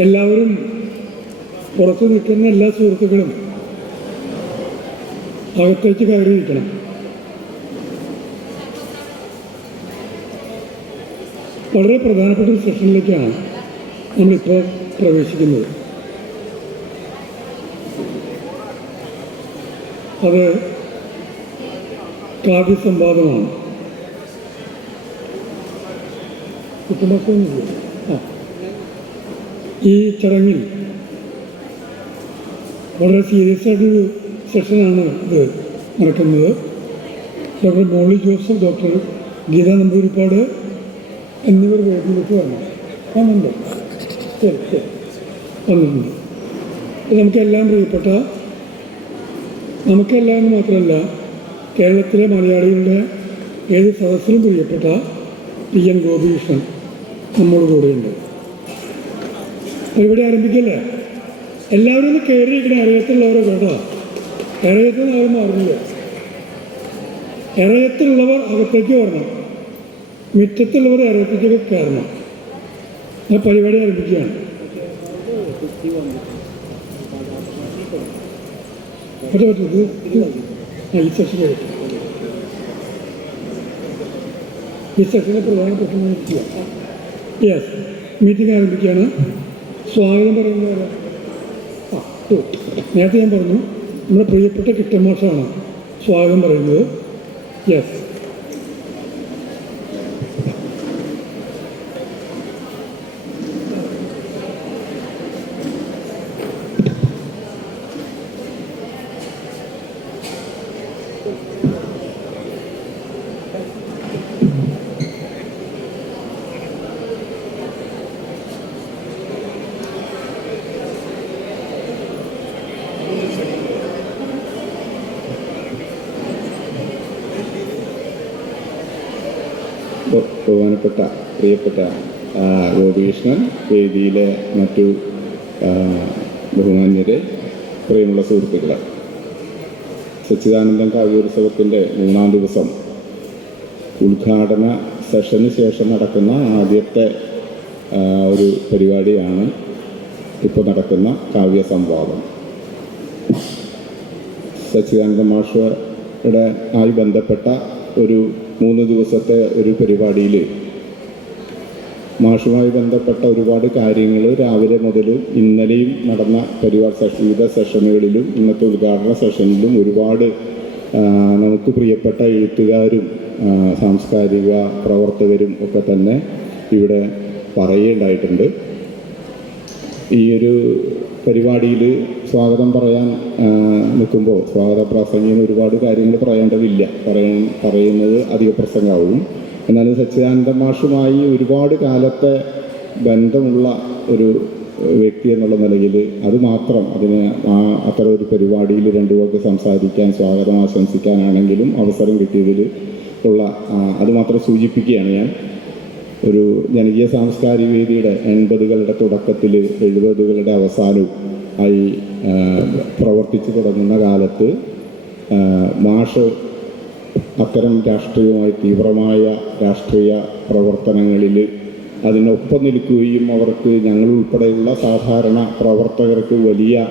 എല്ലാവരും പുറത്ത് നിൽക്കുന്ന എല്ലാ സുഹൃത്തുക്കളും അകത്തേക്ക് കയറിയിരിക്കണം. വളരെ പ്രധാനപ്പെട്ട ഒരു സെഷനിലേക്കാണ് നമ്മളിപ്പോൾ പ്രവേശിക്കുന്നത്. അത് കാവ്യസംവാദമാണ്. ഈ ചടങ്ങിൽ വളരെ സീരിയസ് ആയിട്ടൊരു സെഷനാണ് ഇത് നടക്കുന്നത്. ഡോക്ടർ മോളി ജോസഫ്, ഡോക്ടർ ഗീത നമ്പൂരിപ്പാട് എന്നിവർ വേദിയിലേക്ക് വന്നിട്ടുണ്ട്. നമുക്കെല്ലാം പ്രിയപ്പെട്ട, നമുക്കെല്ലാം എന്ന് മാത്രമല്ല കേരളത്തിലെ മലയാളികളുടെ ഏത് സദസ്സിലും പ്രിയപ്പെട്ട ടി.എൻ. ഗോപികൃഷ്ണൻ നമ്മോട് കൂടെയുണ്ട്. പരിപാടി ആരംഭിക്കല്ലേ? എല്ലാവരും ഒന്ന് കയറിയിരിക്കണേ. ഇറയത്തുള്ളവരെ കേട്ടോ, ഇറയത്തിൽ നിന്ന് ആരും മാറുന്നില്ല. ഇറയത്തിലുള്ളവർ അകത്തേക്ക് വരണം, മുറ്റത്തുള്ളവർ ഇറയത്തേക്ക് കയറണം. ആ പരിപാടി ആരംഭിക്കുകയാണ്. ഈ സെഷനെ പ്രധാന പ്രശ്നമായിരിക്കുക. യെസ്, മീറ്റിംഗ് ആരംഭിക്കുകയാണ്. സ്വാഗതം പറയുന്നവരെ നേരത്തെ ഞാൻ പറഞ്ഞു, നമ്മുടെ പ്രിയപ്പെട്ട കിട്ടൻ മാഷാണ് സ്വാഗതം പറയുന്നത്. യെസ്, ബഹുമാനപ്പെട്ട പ്രിയപ്പെട്ട ഗോപികൃഷ്ണൻ, വേദിയിലെ മറ്റു ബഹുമാന്യരെ, പ്രിയമുള്ള സുഹൃത്തുക്കളെ, സച്ചിദാനന്ദം കാവ്യോത്സവത്തിൻ്റെ 3-ാം ദിവസം ഉദ്ഘാടന സെഷന് ശേഷം നടക്കുന്ന ആദ്യത്തെ ഒരു പരിപാടിയാണ് ഇപ്പോൾ നടക്കുന്ന കാവ്യസംവാദം. സച്ചിദാനന്ദ മാഷയുടെ ആയി ബന്ധപ്പെട്ട ഒരു 3 ദിവസത്തെ ഒരു പരിപാടിയിൽ മാഷുമായി ബന്ധപ്പെട്ട ഒരുപാട് കാര്യങ്ങൾ രാവിലെ മുതൽ ഇന്നലെയും നടന്ന വിവിധ സെഷനുകളിലും ഇന്നത്തെ ഉദ്ഘാടന സെഷനിലും ഒരുപാട് നമുക്ക് പ്രിയപ്പെട്ട എഴുത്തുകാരും സാംസ്കാരിക പ്രവർത്തകരും ഒക്കെ തന്നെ ഇവിടെ പറയുകയുണ്ടായിട്ടുണ്ട്. ഈ ഒരു പരിപാടിയിൽ സ്വാഗതം പറയാൻ നിൽക്കുമ്പോൾ സ്വാഗത പ്രസംഗിന് ഒരുപാട് കാര്യങ്ങൾ പറയേണ്ടതില്ല, പറയുന്നത് അധിക പ്രസംഗമാവും. എന്നാലും സച്ചിദാനന്ദ മാഷുമായി ഒരുപാട് കാലത്തെ ബന്ധമുള്ള ഒരു വ്യക്തി എന്നുള്ള നിലയിൽ അത് മാത്രം അത്തരം ഒരു പരിപാടിയിൽ 2 വാക്ക് സംസാരിക്കാൻ, സ്വാഗതം ആശംസിക്കാനാണെങ്കിലും അവസരം കിട്ടിയതിൽ ഉള്ള അതുമാത്രം സൂചിപ്പിക്കുകയാണ് ഞാൻ. ഒരു ജനകീയ സാംസ്കാരിക വേദിയുടെ 80കളുടെ തുടക്കത്തിൽ 70കളുടെ അവസാനവും ആയി പ്രവർത്തിച്ചു തുടങ്ങുന്ന കാലത്ത് മാഷ് അത്തരം രാഷ്ട്രീയമായി തീവ്രമായ രാഷ്ട്രീയ പ്രവർത്തനങ്ങളിൽ അതിനൊപ്പം നിൽക്കുകയും അവർക്ക് ഞങ്ങളുൾപ്പെടെയുള്ള സാധാരണ പ്രവർത്തകർക്ക് വലിയ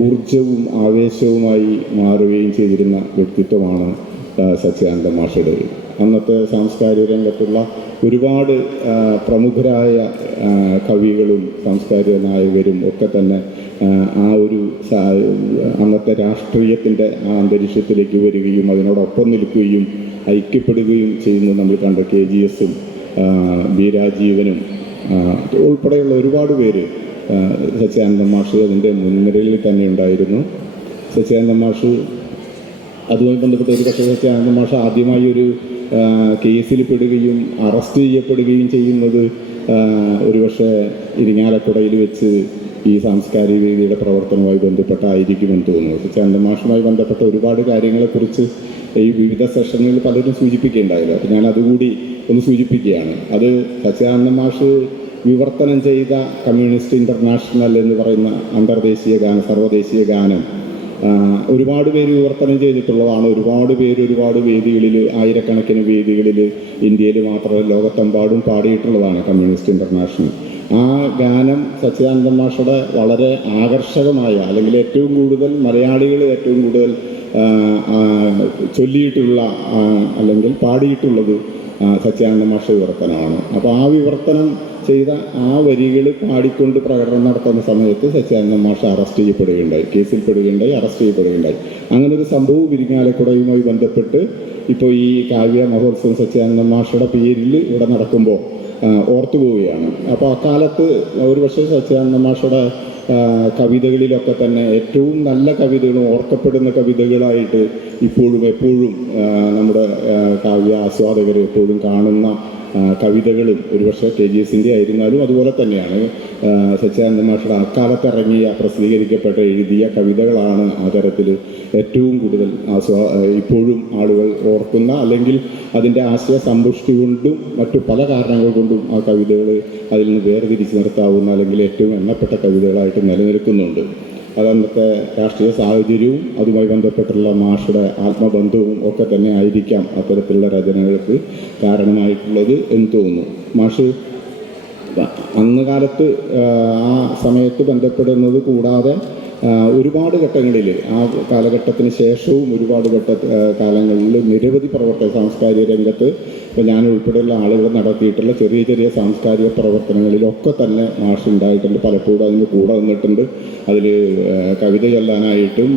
ഊർജവും ആവേശവുമായി മാറുകയും ചെയ്തിരുന്ന വ്യക്തിത്വമാണ് സച്ചിദാനന്ദ മാഷുടെ. അന്നത്തെ സാംസ്കാരിക രംഗത്തുള്ള ഒരുപാട് പ്രമുഖരായ കവികളും സാംസ്കാരിക നായകരും ഒക്കെ തന്നെ ആ ഒരു അന്നത്തെ രാഷ്ട്രീയത്തിൻ്റെ ആ അന്തരീക്ഷത്തിലേക്ക് വരികയും അതിനോടൊപ്പം നിൽക്കുകയും ഐക്യപ്പെടുകയും ചെയ്യുന്നത് നമ്മൾ കണ്ട KGS-ഉം ബി രാജീവനും ഉൾപ്പെടെയുള്ള ഒരുപാട് പേര് സച്ചിദാനന്ദ മാഷ് അതിൻ്റെ മുൻനിരയിൽ തന്നെ ഉണ്ടായിരുന്നു. സച്ചിദാനന്ദ മാഷ് അതുമായി ബന്ധപ്പെട്ട് ഒരു പക്ഷേ സച്ചിദാനന്ദ മാഷ് ആദ്യമായി ഒരു കേസിൽ പെടുകയും അറസ്റ്റ് ചെയ്യപ്പെടുകയും ചെയ്യുന്നത് ഒരുപക്ഷെ ഇരിങ്ങാലക്കുടയിൽ വെച്ച് ഈ സാംസ്കാരിക വേദിയുടെ പ്രവർത്തനവുമായി ബന്ധപ്പെട്ടായിരിക്കുമെന്ന് തോന്നുന്നു. സച്ചിദാനന്ദ മാഷുമായി ബന്ധപ്പെട്ട ഒരുപാട് കാര്യങ്ങളെക്കുറിച്ച് ഈ വിവിധ സെഷനുകളിൽ പലരും സൂചിപ്പിക്കുകയുണ്ടായല്ലോ. അപ്പോൾ ഞാൻ അതുകൂടി ഒന്ന് സൂചിപ്പിക്കുകയാണ്. അത് സച്ചിദാനന്ദ മാഷ് വിവർത്തനം ചെയ്ത കമ്മ്യൂണിസ്റ്റ് ഇൻ്റർനാഷണൽ എന്ന് പറയുന്ന അന്തർദേശീയ ഗാനം, സർവ്വദേശീയ ഗാനം ഒരുപാട് പേര് വിവർത്തനം ചെയ്തിട്ടുള്ളതാണ്. ഒരുപാട് പേര് ഒരുപാട് വേദികളിൽ, ആയിരക്കണക്കിന് വേദികളിൽ ഇന്ത്യയിൽ മാത്രമല്ല ലോകത്തെമ്പാടും പാടിയിട്ടുള്ളതാണ് കമ്മ്യൂണിസ്റ്റ് ഇൻ്റർനാഷണൽ. ആ ഗാനം സച്ചിദാനന്ദ മാഷയുടെ വളരെ ആകർഷകമായ, അല്ലെങ്കിൽ ഏറ്റവും കൂടുതൽ മലയാളികൾ ഏറ്റവും കൂടുതൽ ചൊല്ലിയിട്ടുള്ള അല്ലെങ്കിൽ പാടിയിട്ടുള്ളത് സച്ചിദാനന്ദ മാഷ വിവർത്തനമാണ്. അപ്പോൾ ആ വിവർത്തനം ചെയ്ത ആ വരികൾ പാടിക്കൊണ്ട് പ്രകടനം നടത്തുന്ന സമയത്ത് സച്ചിദാനന്ദ മാഷ അറസ്റ്റ് ചെയ്യപ്പെടുകയുണ്ടായി, കേസിൽപ്പെടുകയുണ്ടായി, അറസ്റ്റ് ചെയ്യപ്പെടുകയുണ്ടായി. അങ്ങനെ ഒരു സംഭവം ഇരിങ്ങാലക്കുടയുമായി ബന്ധപ്പെട്ട് ഇപ്പോൾ ഈ കാവ്യ മഹോത്സവം സച്ചിദാനന്ദ മാഷയുടെ പേരിൽ ഇവിടെ നടക്കുമ്പോൾ ഓർത്തുപോവുകയാണ്. അപ്പോൾ അക്കാലത്ത് ഒരുപക്ഷെ സച്ചിദാനന്ദ മാഷയുടെ കവിതകളിലൊക്കെ തന്നെ ഏറ്റവും നല്ല കവിതകളും ഓർക്കപ്പെടുന്ന കവിതകളായിട്ട് ഇപ്പോഴും എപ്പോഴും നമ്മുടെ കാവ്യ ആസ്വാദകർ എപ്പോഴും കാണുന്ന കവിതകളും ഒരുപക്ഷെ KGSൻ്റെ ആയിരുന്നാലും അതുപോലെ തന്നെയാണ് സച്ചിദാനന്ദ മാഷയുടെ അക്കാലത്ത് ഇറങ്ങിയ, പ്രസിദ്ധീകരിക്കപ്പെട്ട, എഴുതിയ കവിതകളാണ് ആ തരത്തിൽ ഏറ്റവും കൂടുതൽ ഇപ്പോഴും ആളുകൾ ഓർക്കുന്ന, അല്ലെങ്കിൽ അതിൻ്റെ ആശയ സമ്പുഷ്ടി കൊണ്ടും മറ്റു പല കാരണങ്ങൾ കൊണ്ടും ആ കവിതകൾ അതിൽ നിന്ന് വേർതിരിച്ച് നിർത്താവുന്ന, അല്ലെങ്കിൽ ഏറ്റവും എണ്ണപ്പെട്ട കവിതകളായിട്ട് നിലനിൽക്കുന്നുണ്ട്. അതന്നത്തെ രാഷ്ട്രീയ സാഹചര്യവും അതുമായി ബന്ധപ്പെട്ടുള്ള മാഷയുടെ ആത്മബന്ധവും ഒക്കെ തന്നെ ആയിരിക്കാം അത്തരത്തിലുള്ള രചനകൾക്ക് കാരണമായിട്ടുള്ളത് എന്ന് തോന്നുന്നു. മാഷ് അന്ന് കാലത്ത് ആ സമയത്ത് ബന്ധപ്പെടുന്നത് കൂടാതെ ഒരുപാട് ഘട്ടങ്ങളിൽ, ആ കാലഘട്ടത്തിന് ശേഷവും ഒരുപാട് കാലങ്ങളിൽ നിരവധി സാംസ്കാരിക രംഗത്ത് ഇപ്പോൾ ഞാൻ ഉൾപ്പെടെയുള്ള ആളുകൾ നടത്തിയിട്ടുള്ള ചെറിയ ചെറിയ സാംസ്കാരിക പ്രവർത്തനങ്ങളിലൊക്കെ തന്നെ മാഷ് ഉണ്ടായിട്ടുണ്ട്. പലപ്പോഴും അതിന് കൂടെ നിന്നിട്ടുണ്ട്. അതിൽ കവിത ചൊല്ലാനായിട്ടും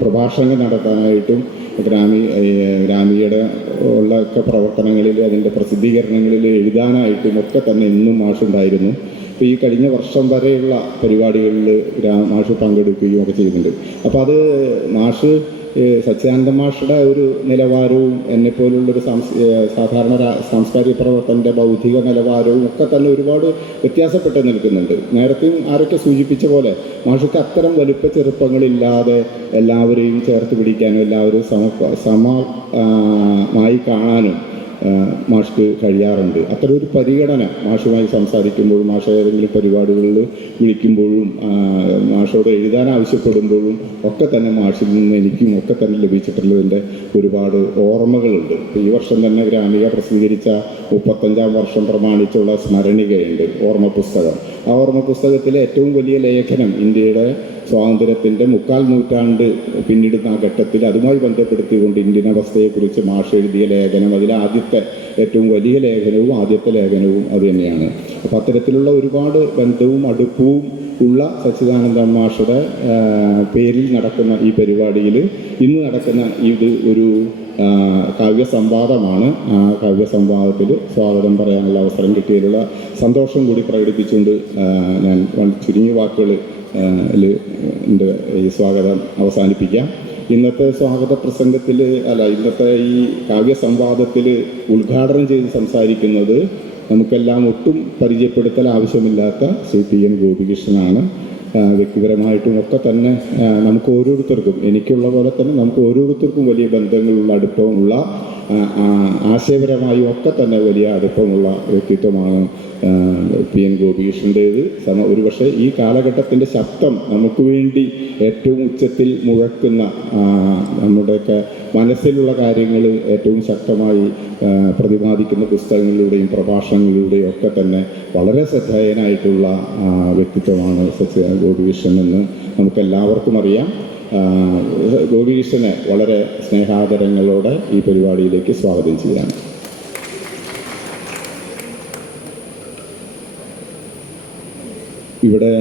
പ്രഭാഷണങ്ങൾ നടത്താനായിട്ടും ഗ്രാമീയുടെ ഉള്ള ഒക്കെ പ്രവർത്തനങ്ങളിൽ, അതിൻ്റെ പ്രസിദ്ധീകരണങ്ങളിൽ എഴുതാനായിട്ടും ഒക്കെ തന്നെ ഇന്നും മാഷുണ്ടായിരുന്നു. ഇപ്പോൾ ഈ കഴിഞ്ഞ വർഷം വരെയുള്ള പരിപാടികളിൽ മാഷ് പങ്കെടുക്കുകയും ഒക്കെ ചെയ്യുന്നുണ്ട്. അപ്പോൾ അത് മാഷ് സച്ചിദാനന്ദ മാഷയുടെ ഒരു നിലവാരവും എന്നെപ്പോലുള്ളൊരു സാധാരണ സാംസ്കാരിക പ്രവർത്തനൻ്റെ ബൗദ്ധിക നിലവാരവും ഒക്കെ തന്നെ ഒരുപാട് വ്യത്യാസപ്പെട്ട് നിൽക്കുന്നുണ്ട്. നേരത്തെയും ആരൊക്കെ സൂചിപ്പിച്ച പോലെ മാഷക്ക് അത്തരം വലുപ്പ ചെറുപ്പങ്ങളില്ലാതെ എല്ലാവരെയും ചേർത്ത് പിടിക്കാനും എല്ലാവരും സമമായി കാണാനും മാഷ്ക്ക് കഴിയാറുണ്ട്. അത്തരം ഒരു പരിഗണന മാഷുമായി സംസാരിക്കുമ്പോഴും, മാഷ ഏതെങ്കിലും പരിപാടികളിൽ വിളിക്കുമ്പോഴും, മാഷോട് എഴുതാൻ ആവശ്യപ്പെടുമ്പോഴും ഒക്കെ തന്നെ മാഷിൽ നിന്ന് എനിക്കും ഒക്കെ തന്നെ ലഭിച്ചിട്ടുള്ളതിൻ്റെ ഒരുപാട് ഓർമ്മകളുണ്ട്. ഈ വർഷം തന്നെ ഗ്രാമിക പ്രസിദ്ധീകരിച്ച 35-ാം വർഷം പ്രമാണിച്ചുള്ള സ്മരണികയുണ്ട്, ഓർമ്മ പുസ്തകം. ആ ഓർമ്മ പുസ്തകത്തിലെ ഏറ്റവും വലിയ ലേഖനം ഇന്ത്യയുടെ സ്വാതന്ത്ര്യത്തിൻ്റെ 3/4 നൂറ്റാണ്ട് പിന്നിടുന്ന ആ ഘട്ടത്തിൽ അതുമായി ബന്ധപ്പെടുത്തിക്കൊണ്ട് ഇന്ത്യൻ അവസ്ഥയെക്കുറിച്ച് മാഷ് എഴുതിയ ലേഖനം, അതിലെ ആദ്യത്തെ ഏറ്റവും വലിയ ലേഖനവും ആദ്യത്തെ ലേഖനവും അത് തന്നെയാണ്. അപ്പം അത്തരത്തിലുള്ള ഒരുപാട് ബന്ധവും അടുപ്പവും ഉള്ള സച്ചിദാനന്ദ മാഷയുടെ പേരിൽ നടക്കുന്ന ഈ പരിപാടിയിൽ ഇന്ന് നടക്കുന്ന ഇത് ഒരു കാവ്യസംവാദമാണ്. ആ കാവ്യസംവാദത്തിൽ സ്വാഗതം പറയാനുള്ള അവസരം കിട്ടിയതിലുള്ള സന്തോഷം കൂടി പ്രകടിപ്പിച്ചുകൊണ്ട് ഞാൻ ചുരുങ്ങിയ വാക്കുകൾ എൻ്റെ ഈ സ്വാഗതം അവസാനിപ്പിക്കാം. ഇന്നത്തെ സ്വാഗത പ്രസംഗത്തിൽ ഇന്നത്തെ ഈ കാവ്യസംവാദത്തിൽ ഉദ്ഘാടനം ചെയ്ത് സംസാരിക്കുന്നത് നമുക്കെല്ലാം ഒട്ടും പരിചയപ്പെടുത്തൽ ആവശ്യമില്ലാത്ത ശ്രീ PN ഗോപികൃഷ്ണനാണ്. വ്യക്തിപരമായിട്ടും ഒക്കെ തന്നെ നമുക്ക് ഓരോരുത്തർക്കും, എനിക്കുള്ള പോലെ തന്നെ നമുക്ക് ഓരോരുത്തർക്കും വലിയ ബന്ധങ്ങളുള്ള, അടുപ്പമുള്ള, ആശയപരമായും ഒക്കെ തന്നെ വലിയ അടുപ്പമുള്ള വ്യക്തിത്വമാണ് PN ഗോപികൃഷ്ണൻ്റേത്. ഒരുപക്ഷെ ഈ കാലഘട്ടത്തിൻ്റെ ശബ്ദം നമുക്ക് വേണ്ടി ഏറ്റവും ഉച്ചത്തിൽ മുഴക്കുന്ന, നമ്മുടെയൊക്കെ മനസ്സിലുള്ള കാര്യങ്ങൾ ഏറ്റവും ശക്തമായി പ്രതിപാദിക്കുന്ന പുസ്തകങ്ങളിലൂടെയും പ്രഭാഷണങ്ങളിലൂടെയും ഒക്കെ തന്നെ വളരെ ശ്രദ്ധേയനായിട്ടുള്ള വ്യക്തിത്വമാണ് ഗോപികൃഷ്ണൻ എന്ന് നമുക്കെല്ലാവർക്കും അറിയാം. ഗോപികൃഷ്ണനെ വളരെ സ്നേഹാദരങ്ങളോടെ ഈ പരിപാടിയിലേക്ക് സ്വാഗതം ചെയ്യാം. ഇവിടെ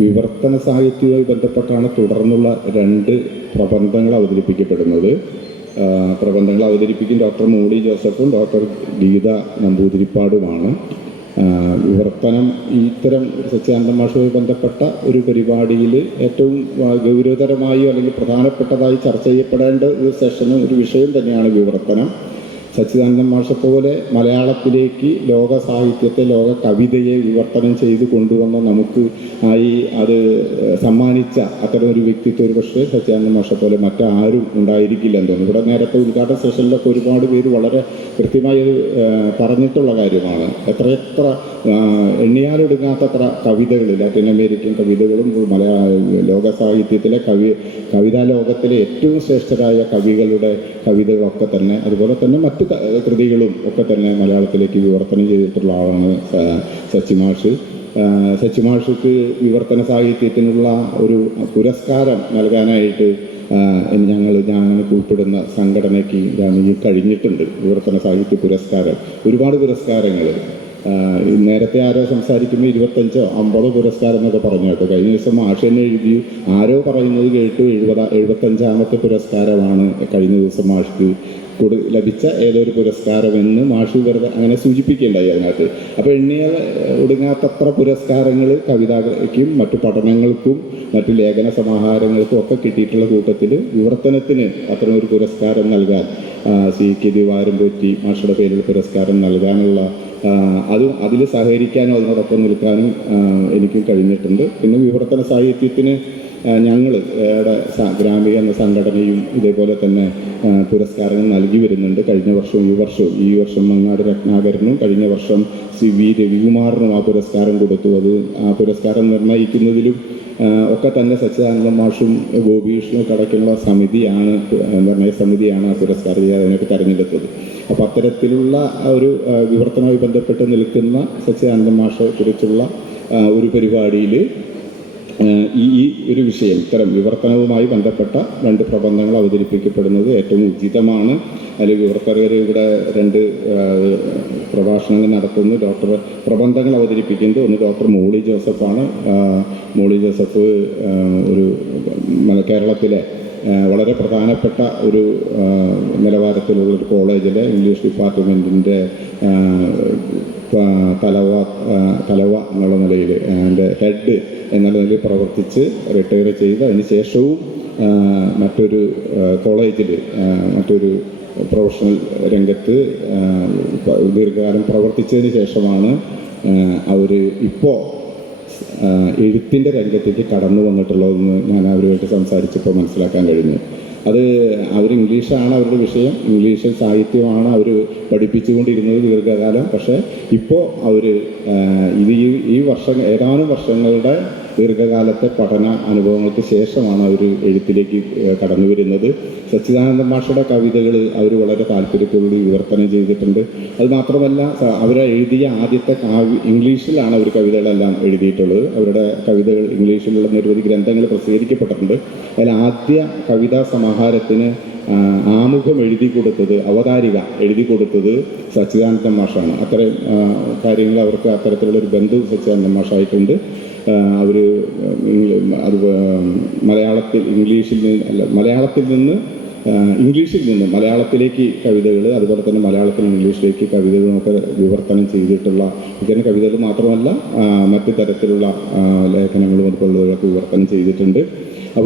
വിവർത്തന സാഹിത്യവുമായി ബന്ധപ്പെട്ടാണ് തുടർന്നുള്ള 2 പ്രബന്ധങ്ങൾ അവതരിപ്പിക്കപ്പെടുന്നത്. പ്രബന്ധങ്ങൾ അവതരിപ്പിക്കും ഡോക്ടർ മോളി ജോസഫും ഡോക്ടർ ഗീത നമ്പൂതിരിപ്പാടുമാണ്. വിവർത്തനം ഇത്തരം സച്ചിദാനന്ദ മാഷുമായി ബന്ധപ്പെട്ട ഒരു പരിപാടിയിൽ ഏറ്റവും ഗൗരവതരമായോ അല്ലെങ്കിൽ പ്രധാനപ്പെട്ടതായി ചർച്ച ചെയ്യപ്പെടേണ്ട ഒരു സെഷനും ഒരു വിഷയം തന്നെയാണ് വിവർത്തനം. സച്ചിദാനന്ദ മാഷെ പോലെ മലയാളത്തിലേക്ക് ലോക സാഹിത്യത്തെ, ലോക കവിതയെ വിവർത്തനം ചെയ്ത് കൊണ്ടുവന്ന നമുക്ക് അത് സമ്മാനിച്ച അത്തരം ഒരു വ്യക്തിത്വം ഒരു പക്ഷേ സച്ചിദാനന്ദ മാഷെ പോലെ മറ്റാരും ഉണ്ടായിരിക്കില്ല എന്ന് തോന്നുന്നു. ഇവിടെ നേരത്തെ ഉദ്ഘാടന സെഷനിലൊക്കെ ഒരുപാട് പേര് വളരെ കൃത്യമായി പറഞ്ഞിട്ടുള്ള കാര്യമാണ്. എത്രയെത്ര എണ്ണിയാലൊടുങ്ങാത്തത്ര കവിതകൾ, ലാറ്റിൻ അമേരിക്കൻ കവിതകളും ലോക സാഹിത്യത്തിലെ കവിതാ ലോകത്തിലെ ഏറ്റവും ശ്രേഷ്ഠരായ കവികളുടെ കവിതകളൊക്കെ തന്നെ, അതുപോലെ തന്നെ മറ്റ് കൃതികളും ഒക്കെ തന്നെ മലയാളത്തിലേക്ക് വിവർത്തനം ചെയ്തിട്ടുള്ള ആളാണ് സച്ചിമാഷ്. സച്ചിമാഷക്ക് വിവർത്തന സാഹിത്യത്തിനുള്ള ഒരു പുരസ്കാരം നൽകാനായിട്ട് ഞാൻ ഉൾപ്പെടുന്ന സംഘടനയ്ക്ക് കഴിഞ്ഞിട്ടുണ്ട്. വിവർത്തന സാഹിത്യ പുരസ്കാരം, ഒരുപാട് പുരസ്കാരങ്ങൾ. നേരത്തെ ആരോ സംസാരിക്കുമ്പോൾ 25 50 പുരസ്കാരം എന്നൊക്കെ പറഞ്ഞു കേട്ടോ. കഴിഞ്ഞ ദിവസം മാഷ് തന്നെ എഴുതി, ആരോ പറയുന്നത് കേട്ടു 75ാമത്തെ പുരസ്കാരമാണ് കഴിഞ്ഞ ദിവസം മാഷ്ക്ക് ലഭിച്ച ഏതൊരു പുരസ്കാരമെന്ന് മാഷ് വെറുതെ അങ്ങനെ സൂചിപ്പിക്കുകയുണ്ടായി അതിനകത്ത്. അപ്പോൾ എണ്ണിയാൽ ഒടുങ്ങാത്തത്ര പുരസ്കാരങ്ങൾ കവിതയ്ക്കും മറ്റു പഠനങ്ങൾക്കും മറ്റു ലേഖന സമാഹാരങ്ങൾക്കും ഒക്കെ കിട്ടിയിട്ടുള്ള കൂട്ടത്തിൽ വിവർത്തനത്തിന് അത്തരം ഒരു പുരസ്കാരം നൽകാൻ CK വാരംപോറ്റി മാഷയുടെ പേരിൽ പുരസ്കാരം നൽകാനുള്ള അതിൽ സഹകരിക്കാനും അതിനോടൊപ്പം നിൽക്കാനും എനിക്കും കഴിഞ്ഞിട്ടുണ്ട്. പിന്നെ വിവർത്തന സാഹിത്യത്തിന് ഞങ്ങൾ ഗ്രാമിക എന്ന സംഘടനയും ഇതേപോലെ തന്നെ പുരസ്കാരങ്ങൾ നൽകി വരുന്നുണ്ട്. കഴിഞ്ഞ വർഷവും ഈ വർഷം മങ്ങാട് രത്നാകരനും കഴിഞ്ഞ വർഷം CV രവികുമാറിനും ആ പുരസ്കാരം കൊടുത്തു. ആ പുരസ്കാരം നിർണ്ണയിക്കുന്നതിലും ഒക്കെ തന്നെ സച്ചിദാനന്ദ മാഷും ഗോപീഷനും അടക്കമുള്ള സമിതിയാണ്, നിർണയ സമിതിയാണ് ആ പുരസ്കാരം അതിനൊക്കെ തെരഞ്ഞെടുത്തത്. അപ്പോൾ അത്തരത്തിലുള്ള ഒരു വിവർത്തനവുമായി ബന്ധപ്പെട്ട് നിൽക്കുന്ന സച്ചിദാനന്ദ മാഷെ കുറിച്ചുള്ള ഒരു പരിപാടിയിൽ ഈ ഒരു വിഷയം, ഇത്തരം വിവർത്തനവുമായി ബന്ധപ്പെട്ട 2 പ്രബന്ധങ്ങൾ അവതരിപ്പിക്കപ്പെടുന്നത് ഏറ്റവും ഉചിതമാണ്. അതിൽ വിവർത്തകർ ഇവിടെ 2 പ്രഭാഷണങ്ങൾ നടത്തുന്നു. പ്രബന്ധങ്ങൾ അവതരിപ്പിക്കുന്നത് ഒന്ന് ഡോക്ടർ മോളി ജോസഫാണ്. മോളി ജോസഫ് ഒരു കേരളത്തിലെ വളരെ പ്രധാനപ്പെട്ട ഒരു നിലവാരത്തിലുള്ള ഒരു കോളേജിലെ ഇംഗ്ലീഷ് ഡിപ്പാർട്ട്മെൻറ്റിൻ്റെ തലവ എന്നുള്ള നിലയിൽ എൻ്റെ ഹെഡ് എന്ന നിലയിൽ പ്രവർത്തിച്ച് റിട്ടയർ ചെയ്ത് അതിന് ശേഷവും മറ്റൊരു കോളേജിൽ മറ്റൊരു പ്രൊഫഷണൽ രംഗത്ത് ദീർഘകാലം പ്രവർത്തിച്ചതിന് ശേഷമാണ് അവർ ഇപ്പോൾ എഴുത്തിൻ്റെ രംഗത്തേക്ക് കടന്നു വന്നിട്ടുള്ളതെന്ന് ഞാൻ അവരുമായിട്ട് സംസാരിച്ചപ്പോൾ മനസ്സിലാക്കാൻ കഴിഞ്ഞു. അത് അവർ ഇംഗ്ലീഷാണ് അവരുടെ വിഷയം, ഇംഗ്ലീഷ് സാഹിത്യമാണ് അവർ പഠിപ്പിച്ചുകൊണ്ടിരുന്നത് ദീർഘകാലം. പക്ഷേ ഇപ്പോൾ അവർ ഈ ഏതാനും വർഷങ്ങളുടെ ദീർഘകാലത്തെ പഠന അനുഭവങ്ങൾക്ക് ശേഷമാണ് അവർ എഴുത്തിലേക്ക് കടന്നു വരുന്നത്. സച്ചിദാനന്ദ മാഷയുടെ കവിതകൾ അവർ വളരെ താല്പര്യത്തോടുകൂടി വിവർത്തനം ചെയ്തിട്ടുണ്ട്. അതുമാത്രമല്ല, അവരെ എഴുതിയ ആദ്യത്തെ ഇംഗ്ലീഷിലാണ് അവർ കവിതകളെല്ലാം എഴുതിയിട്ടുള്ളത്. അവരുടെ കവിതകൾ ഇംഗ്ലീഷിലുള്ള നിരവധി ഗ്രന്ഥങ്ങൾ പ്രസിദ്ധീകരിക്കപ്പെട്ടിട്ടുണ്ട്. അതിൽ ആദ്യ കവിതാ സമാഹാരത്തിന് ആമുഖം അവതാരിക എഴുതി കൊടുത്തത് സച്ചിദാനന്ദ മാഷാണ്. അത്തരം കാര്യങ്ങൾ അവർക്ക് അത്തരത്തിലുള്ളൊരു ബന്ധം സച്ചിദാനന്ദ മാഷായിട്ടുണ്ട്. അവർ ഇംഗ്ലീഷിൽ നിന്ന് മലയാളത്തിലേക്ക് കവിതകൾ, അതുപോലെ തന്നെ മലയാളത്തിൽ ഇംഗ്ലീഷിലേക്ക് കവിതകളൊക്കെ വിവർത്തനം ചെയ്തിട്ടുള്ള ഇത്തരം കവിതകൾ മാത്രമല്ല മറ്റു തരത്തിലുള്ള ലേഖനങ്ങളും അതുപോലുള്ളവരൊക്കെ വിവർത്തനം ചെയ്തിട്ടുണ്ട്.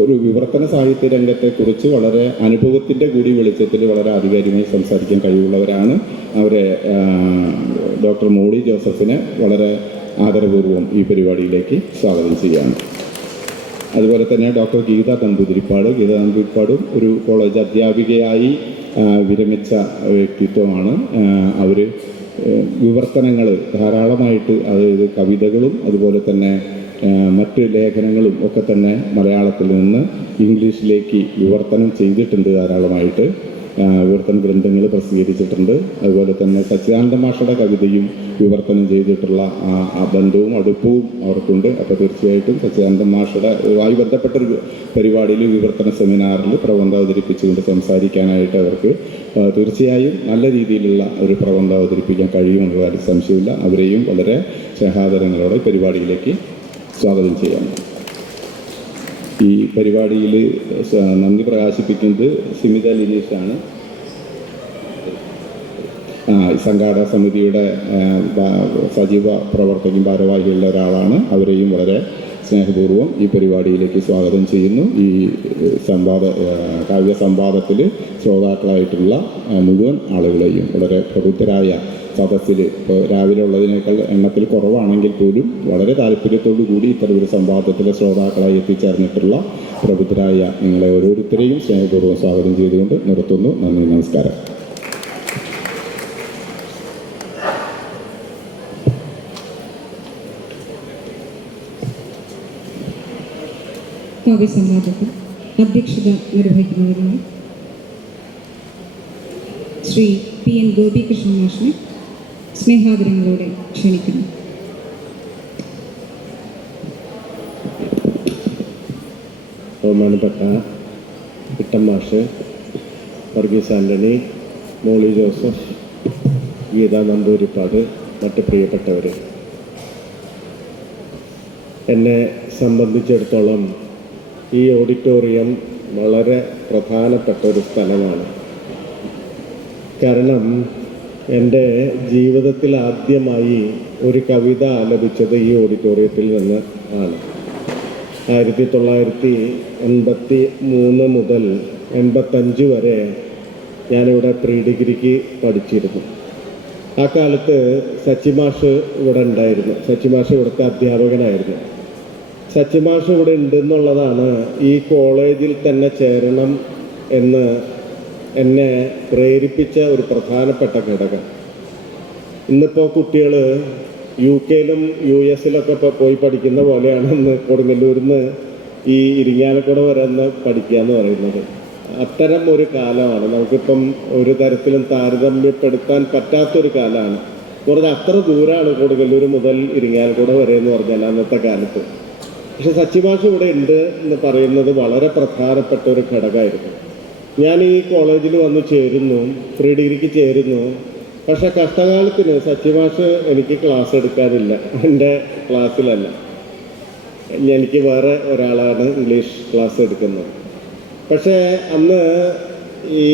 ഒരു വിവർത്തന സാഹിത്യ രംഗത്തെക്കുറിച്ച് വളരെ അനുഭവത്തിൻ്റെ കൂടി വെളിച്ചത്തിൽ വളരെ ആധികാരികമായി സംസാരിക്കാൻ കഴിവുള്ളവരാണ്. അവരെ ഡോക്ടർ മോളി ജോസഫിനെ വളരെ ആദരപൂർവ്വം ഈ പരിപാടിയിലേക്ക് സ്വാഗതം ചെയ്യുകയാണ്. അതുപോലെ തന്നെ ഡോക്ടർ ഗീത നമ്പൂതിരിപ്പാടും ഒരു കോളേജ് അധ്യാപികയായി വിരമിച്ച വ്യക്തിത്വമാണ്. അവർ വിവർത്തനങ്ങൾ ധാരാളമായിട്ട്, അതായത് കവിതകളും അതുപോലെ തന്നെ മറ്റ് ലേഖനങ്ങളും ഒക്കെ തന്നെ മലയാളത്തിൽ നിന്ന് ഇംഗ്ലീഷിലേക്ക് വിവർത്തനം ചെയ്തിട്ടുണ്ട്. ധാരാളമായിട്ട് വിവർത്തന ഗ്രന്ഥങ്ങൾ പ്രസിദ്ധീകരിച്ചിട്ടുണ്ട്. അതുപോലെ തന്നെ സച്ചിദാനന്ദ മാഷയുടെ കവിതയും വിവർത്തനം ചെയ്തിട്ടുള്ള ആ ബന്ധവും അടുപ്പവും അവർക്കുണ്ട്. അപ്പോൾ തീർച്ചയായിട്ടും സച്ചിദാനന്ദ മാഷയുമായി ബന്ധപ്പെട്ടൊരു പരിപാടിയിൽ വിവർത്തന സെമിനാറിൽ പ്രബന്ധം അവതരിപ്പിച്ചുകൊണ്ട് സംസാരിക്കാനായിട്ട് അവർക്ക് തീർച്ചയായും നല്ല രീതിയിലുള്ള ഒരു പ്രബന്ധം അവതരിപ്പിക്കാൻ കഴിയുമെന്ന കാര്യം സംശയമില്ല. അവരെയും വളരെ സ്നേഹാദരങ്ങളോടെ പരിപാടിയിലേക്ക് സ്വാഗതം ചെയ്യാം. ഈ പരിപാടിയിൽ നന്ദി പ്രകാശിപ്പിക്കുന്നത് സിമിത ലിനീഷാണ്. സംഘാടക സമിതിയുടെ സജീവ പ്രവർത്തകയും ഭാരവാഹിയുള്ള ഒരാളാണ്. അവരെയും വളരെ സ്നേഹപൂർവ്വം ഈ പരിപാടിയിലേക്ക് സ്വാഗതം ചെയ്യുന്നു. ഈ കാവ്യ സംവാദത്തിൽ ശ്രോതാക്കളായിട്ടുള്ള മുഴുവൻ ആളുകളെയും വളരെ പ്രബുദ്ധരായ സദസ്സിൽ ഇപ്പോൾ രാവിലെ ഉള്ളതിനേക്കാൾ എണ്ണത്തിൽ കുറവാണെങ്കിൽ പോലും വളരെ താല്പര്യത്തോടു കൂടി ഇത്തരമൊരു സംവാദത്തിലെ ശ്രോതാക്കളായി എത്തിച്ചേർന്നിട്ടുള്ള പ്രബുദ്ധരായ നിങ്ങളെ ഓരോരുത്തരെയും സ്നേഹപൂർവ്വം സ്വാഗതം ചെയ്തുകൊണ്ട് നിർത്തുന്നു. നന്ദി, നമസ്കാരം. കാവ്യസംവാദത്തിൽ അധ്യക്ഷത നിർവഹിക്കുന്നതിനായി ശ്രീ PN ഗോപികൃഷ്ണൻ മാഷിനെ സ്നേഹാദരങ്ങളോടെ ക്ഷണിക്കുന്നു. ബഹുമാനപ്പെട്ട ഇട്ടം മാഷ്, വർഗീസ് ആൻ്റണി, മോളി ജോസഫ്, ഗീത നമ്പൂരിപ്പാട്, മറ്റ് പ്രിയപ്പെട്ടവർ, എന്നെ സംബന്ധിച്ചിടത്തോളം ഈ ഓഡിറ്റോറിയം വളരെ പ്രധാനപ്പെട്ട ഒരു സ്ഥലമാണ്. കാരണം എൻ്റെ ജീവിതത്തിൽ ആദ്യമായി ഒരു കവിത ആലപിച്ചത് ഈ ഓഡിറ്റോറിയത്തിൽ നിന്ന് ആണ്. 1983 മുതൽ 85 വരെ ഞാനിവിടെ പ്രീ ഡിഗ്രിക്ക് പഠിച്ചിരുന്നു. ആ കാലത്ത് സച്ചിമാഷ് ഇവിടെ ഉണ്ടായിരുന്നു. സച്ചിമാഷ് ഇവിടുത്തെ അധ്യാപകനായിരുന്നു. സച്ചിമാഷ് ഇവിടെ ഉണ്ടെന്നുള്ളതാണ് ഈ കോളേജിൽ തന്നെ ചേരണം എന്ന് എന്നെ പ്രേരിപ്പിച്ച ഒരു പ്രധാനപ്പെട്ട ഘടകം. ഇന്നിപ്പോൾ കുട്ടികൾ UK US പോയി പഠിക്കുന്ന പോലെയാണ് ഇന്ന് കൊടുങ്ങല്ലൂരിൽ നിന്ന് ഈ ഇരിങ്ങാലക്കുട വരെ ഒന്ന് പഠിക്കുക എന്ന് പറയുന്നത്. അത്തരം ഒരു കാലമാണ്. നമുക്കിപ്പം ഒരു തരത്തിലും താരതമ്യപ്പെടുത്താൻ പറ്റാത്തൊരു കാലമാണ്. എന്ന് പറഞ്ഞാൽ അത്ര ദൂരമാണ് കൊടുങ്ങല്ലൂർ മുതൽ ഇരിങ്ങാലക്കുട വരെ എന്ന് പറഞ്ഞാൽ അന്നത്തെ കാലത്ത്. പക്ഷെ സച്ചിമാഷ് ഇവിടെ ഉണ്ട് എന്ന് പറയുന്നത് വളരെ പ്രധാനപ്പെട്ട ഒരു ഘടകമായിരുന്നു. ഞാൻ ഈ കോളേജിൽ വന്ന് ചേരുന്നു, പ്രീ ഡിഗ്രിക്ക് ചേരുന്നു. പക്ഷെ കഷ്ടകാലത്തിന് സച്ചിമാഷ് എനിക്ക് ക്ലാസ് എടുക്കാനില്ല, എൻ്റെ ക്ലാസ്സിലല്ല. എനിക്ക് വേറെ ഒരാളാണ് ഇംഗ്ലീഷ് ക്ലാസ് എടുക്കുന്നത്. പക്ഷേ അന്ന് ഈ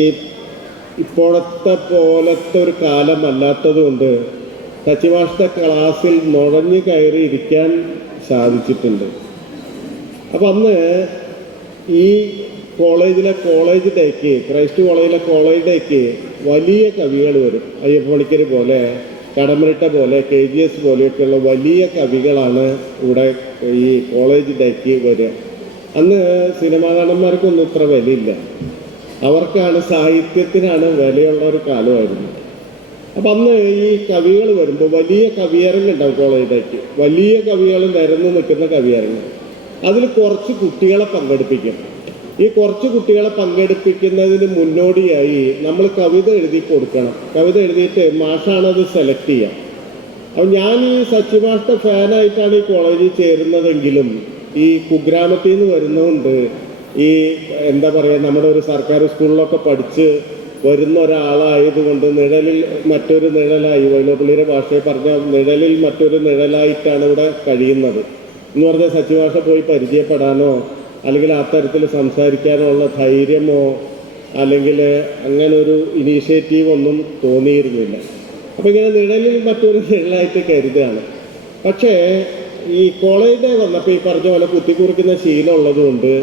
ഇപ്പോഴത്തെ പോലത്തെ ഒരു കാലമല്ലാത്തത് കൊണ്ട് സച്ചിമാഷിൻ്റെ ക്ലാസ്സിൽ നുഴഞ്ഞു കയറി ഇരിക്കാൻ സാധിച്ചിട്ടുണ്ട്. അപ്പം അന്ന് ഈ കോളേജ് ഡേക്ക്, ക്രൈസ്റ്റ് കോളേജിലെ കോളേജ് ഡേക്ക് വലിയ കവികൾ വരും. അയ്യപ്പണിക്കർ പോലെ, കടമനിട്ട പോലെ, KGS പോലെയൊക്കെയുള്ള വലിയ കവികളാണ് ഇവിടെ ഈ കോളേജ് ഡേക്ക് വരിക. അന്ന് സിനിമാ നടന്മാർക്കൊന്നും ഇത്ര വിലയില്ല. അവർക്കാണ്, സാഹിത്യത്തിനാണ് വിലയുള്ള ഒരു കാലമായിരുന്നു. അപ്പം അന്ന് ഈ കവികൾ വരുമ്പോൾ വലിയ കവിയരങ്ങുണ്ടാവും കോളേജ് ഡേക്ക്. വലിയ കവികൾ നിരന്ന് നിൽക്കുന്ന കവിയരങ്ങ്. അതിൽ കുറച്ച് കുട്ടികളെ പങ്കെടുപ്പിക്കും. ഈ കുറച്ച് കുട്ടികളെ പങ്കെടുപ്പിക്കുന്നതിന് മുന്നോടിയായി നമ്മൾ കവിത എഴുതി കൊടുക്കണം. കവിത എഴുതിയിട്ട് മാഷാണത് സെലക്ട് ചെയ്യുക. അപ്പം ഞാൻ ഈ സച്ചിമാഷിൻ്റെ ഫാനായിട്ടാണ് ഈ കോളേജിൽ ചേരുന്നതെങ്കിലും ഈ കുഗ്രാമത്തിൽ നിന്ന് വരുന്നതുകൊണ്ട് ഈ എന്താ പറയുക, നമ്മുടെ ഒരു സർക്കാർ സ്കൂളിലൊക്കെ പഠിച്ച് വരുന്ന ഒരാളായതുകൊണ്ട് നിഴലിൽ മറ്റൊരു നിഴലായി, വൈലോപ്പിള്ളിയുടെ ഭാഷയിൽ പറഞ്ഞ നിഴലിൽ മറ്റൊരു നിഴലായിട്ടാണ് ഇവിടെ കഴിയുന്നത്. എന്ന് പറഞ്ഞാൽ സച്ചിമാഷ പോയി പരിചയപ്പെടാനോ അല്ലെങ്കിൽ അത്തരത്തിൽ സംസാരിക്കാനോ ഉള്ള ധൈര്യമോ അല്ലെങ്കിൽ അങ്ങനെ ഒരു ഇനീഷ്യേറ്റീവ് ഒന്നും തോന്നിയിരുന്നില്ല. അപ്പോൾ ഇങ്ങനെ നിഴലിൽ മറ്റൊരു നിഴലായിട്ട് കരുതുകയാണ്. പക്ഷേ ഈ കോളേജിൽ വന്നപ്പോൾ ഈ പറഞ്ഞ പോലെ കുത്തിക്കുറിക്കുന്ന ശീലം ഉള്ളതുകൊണ്ട്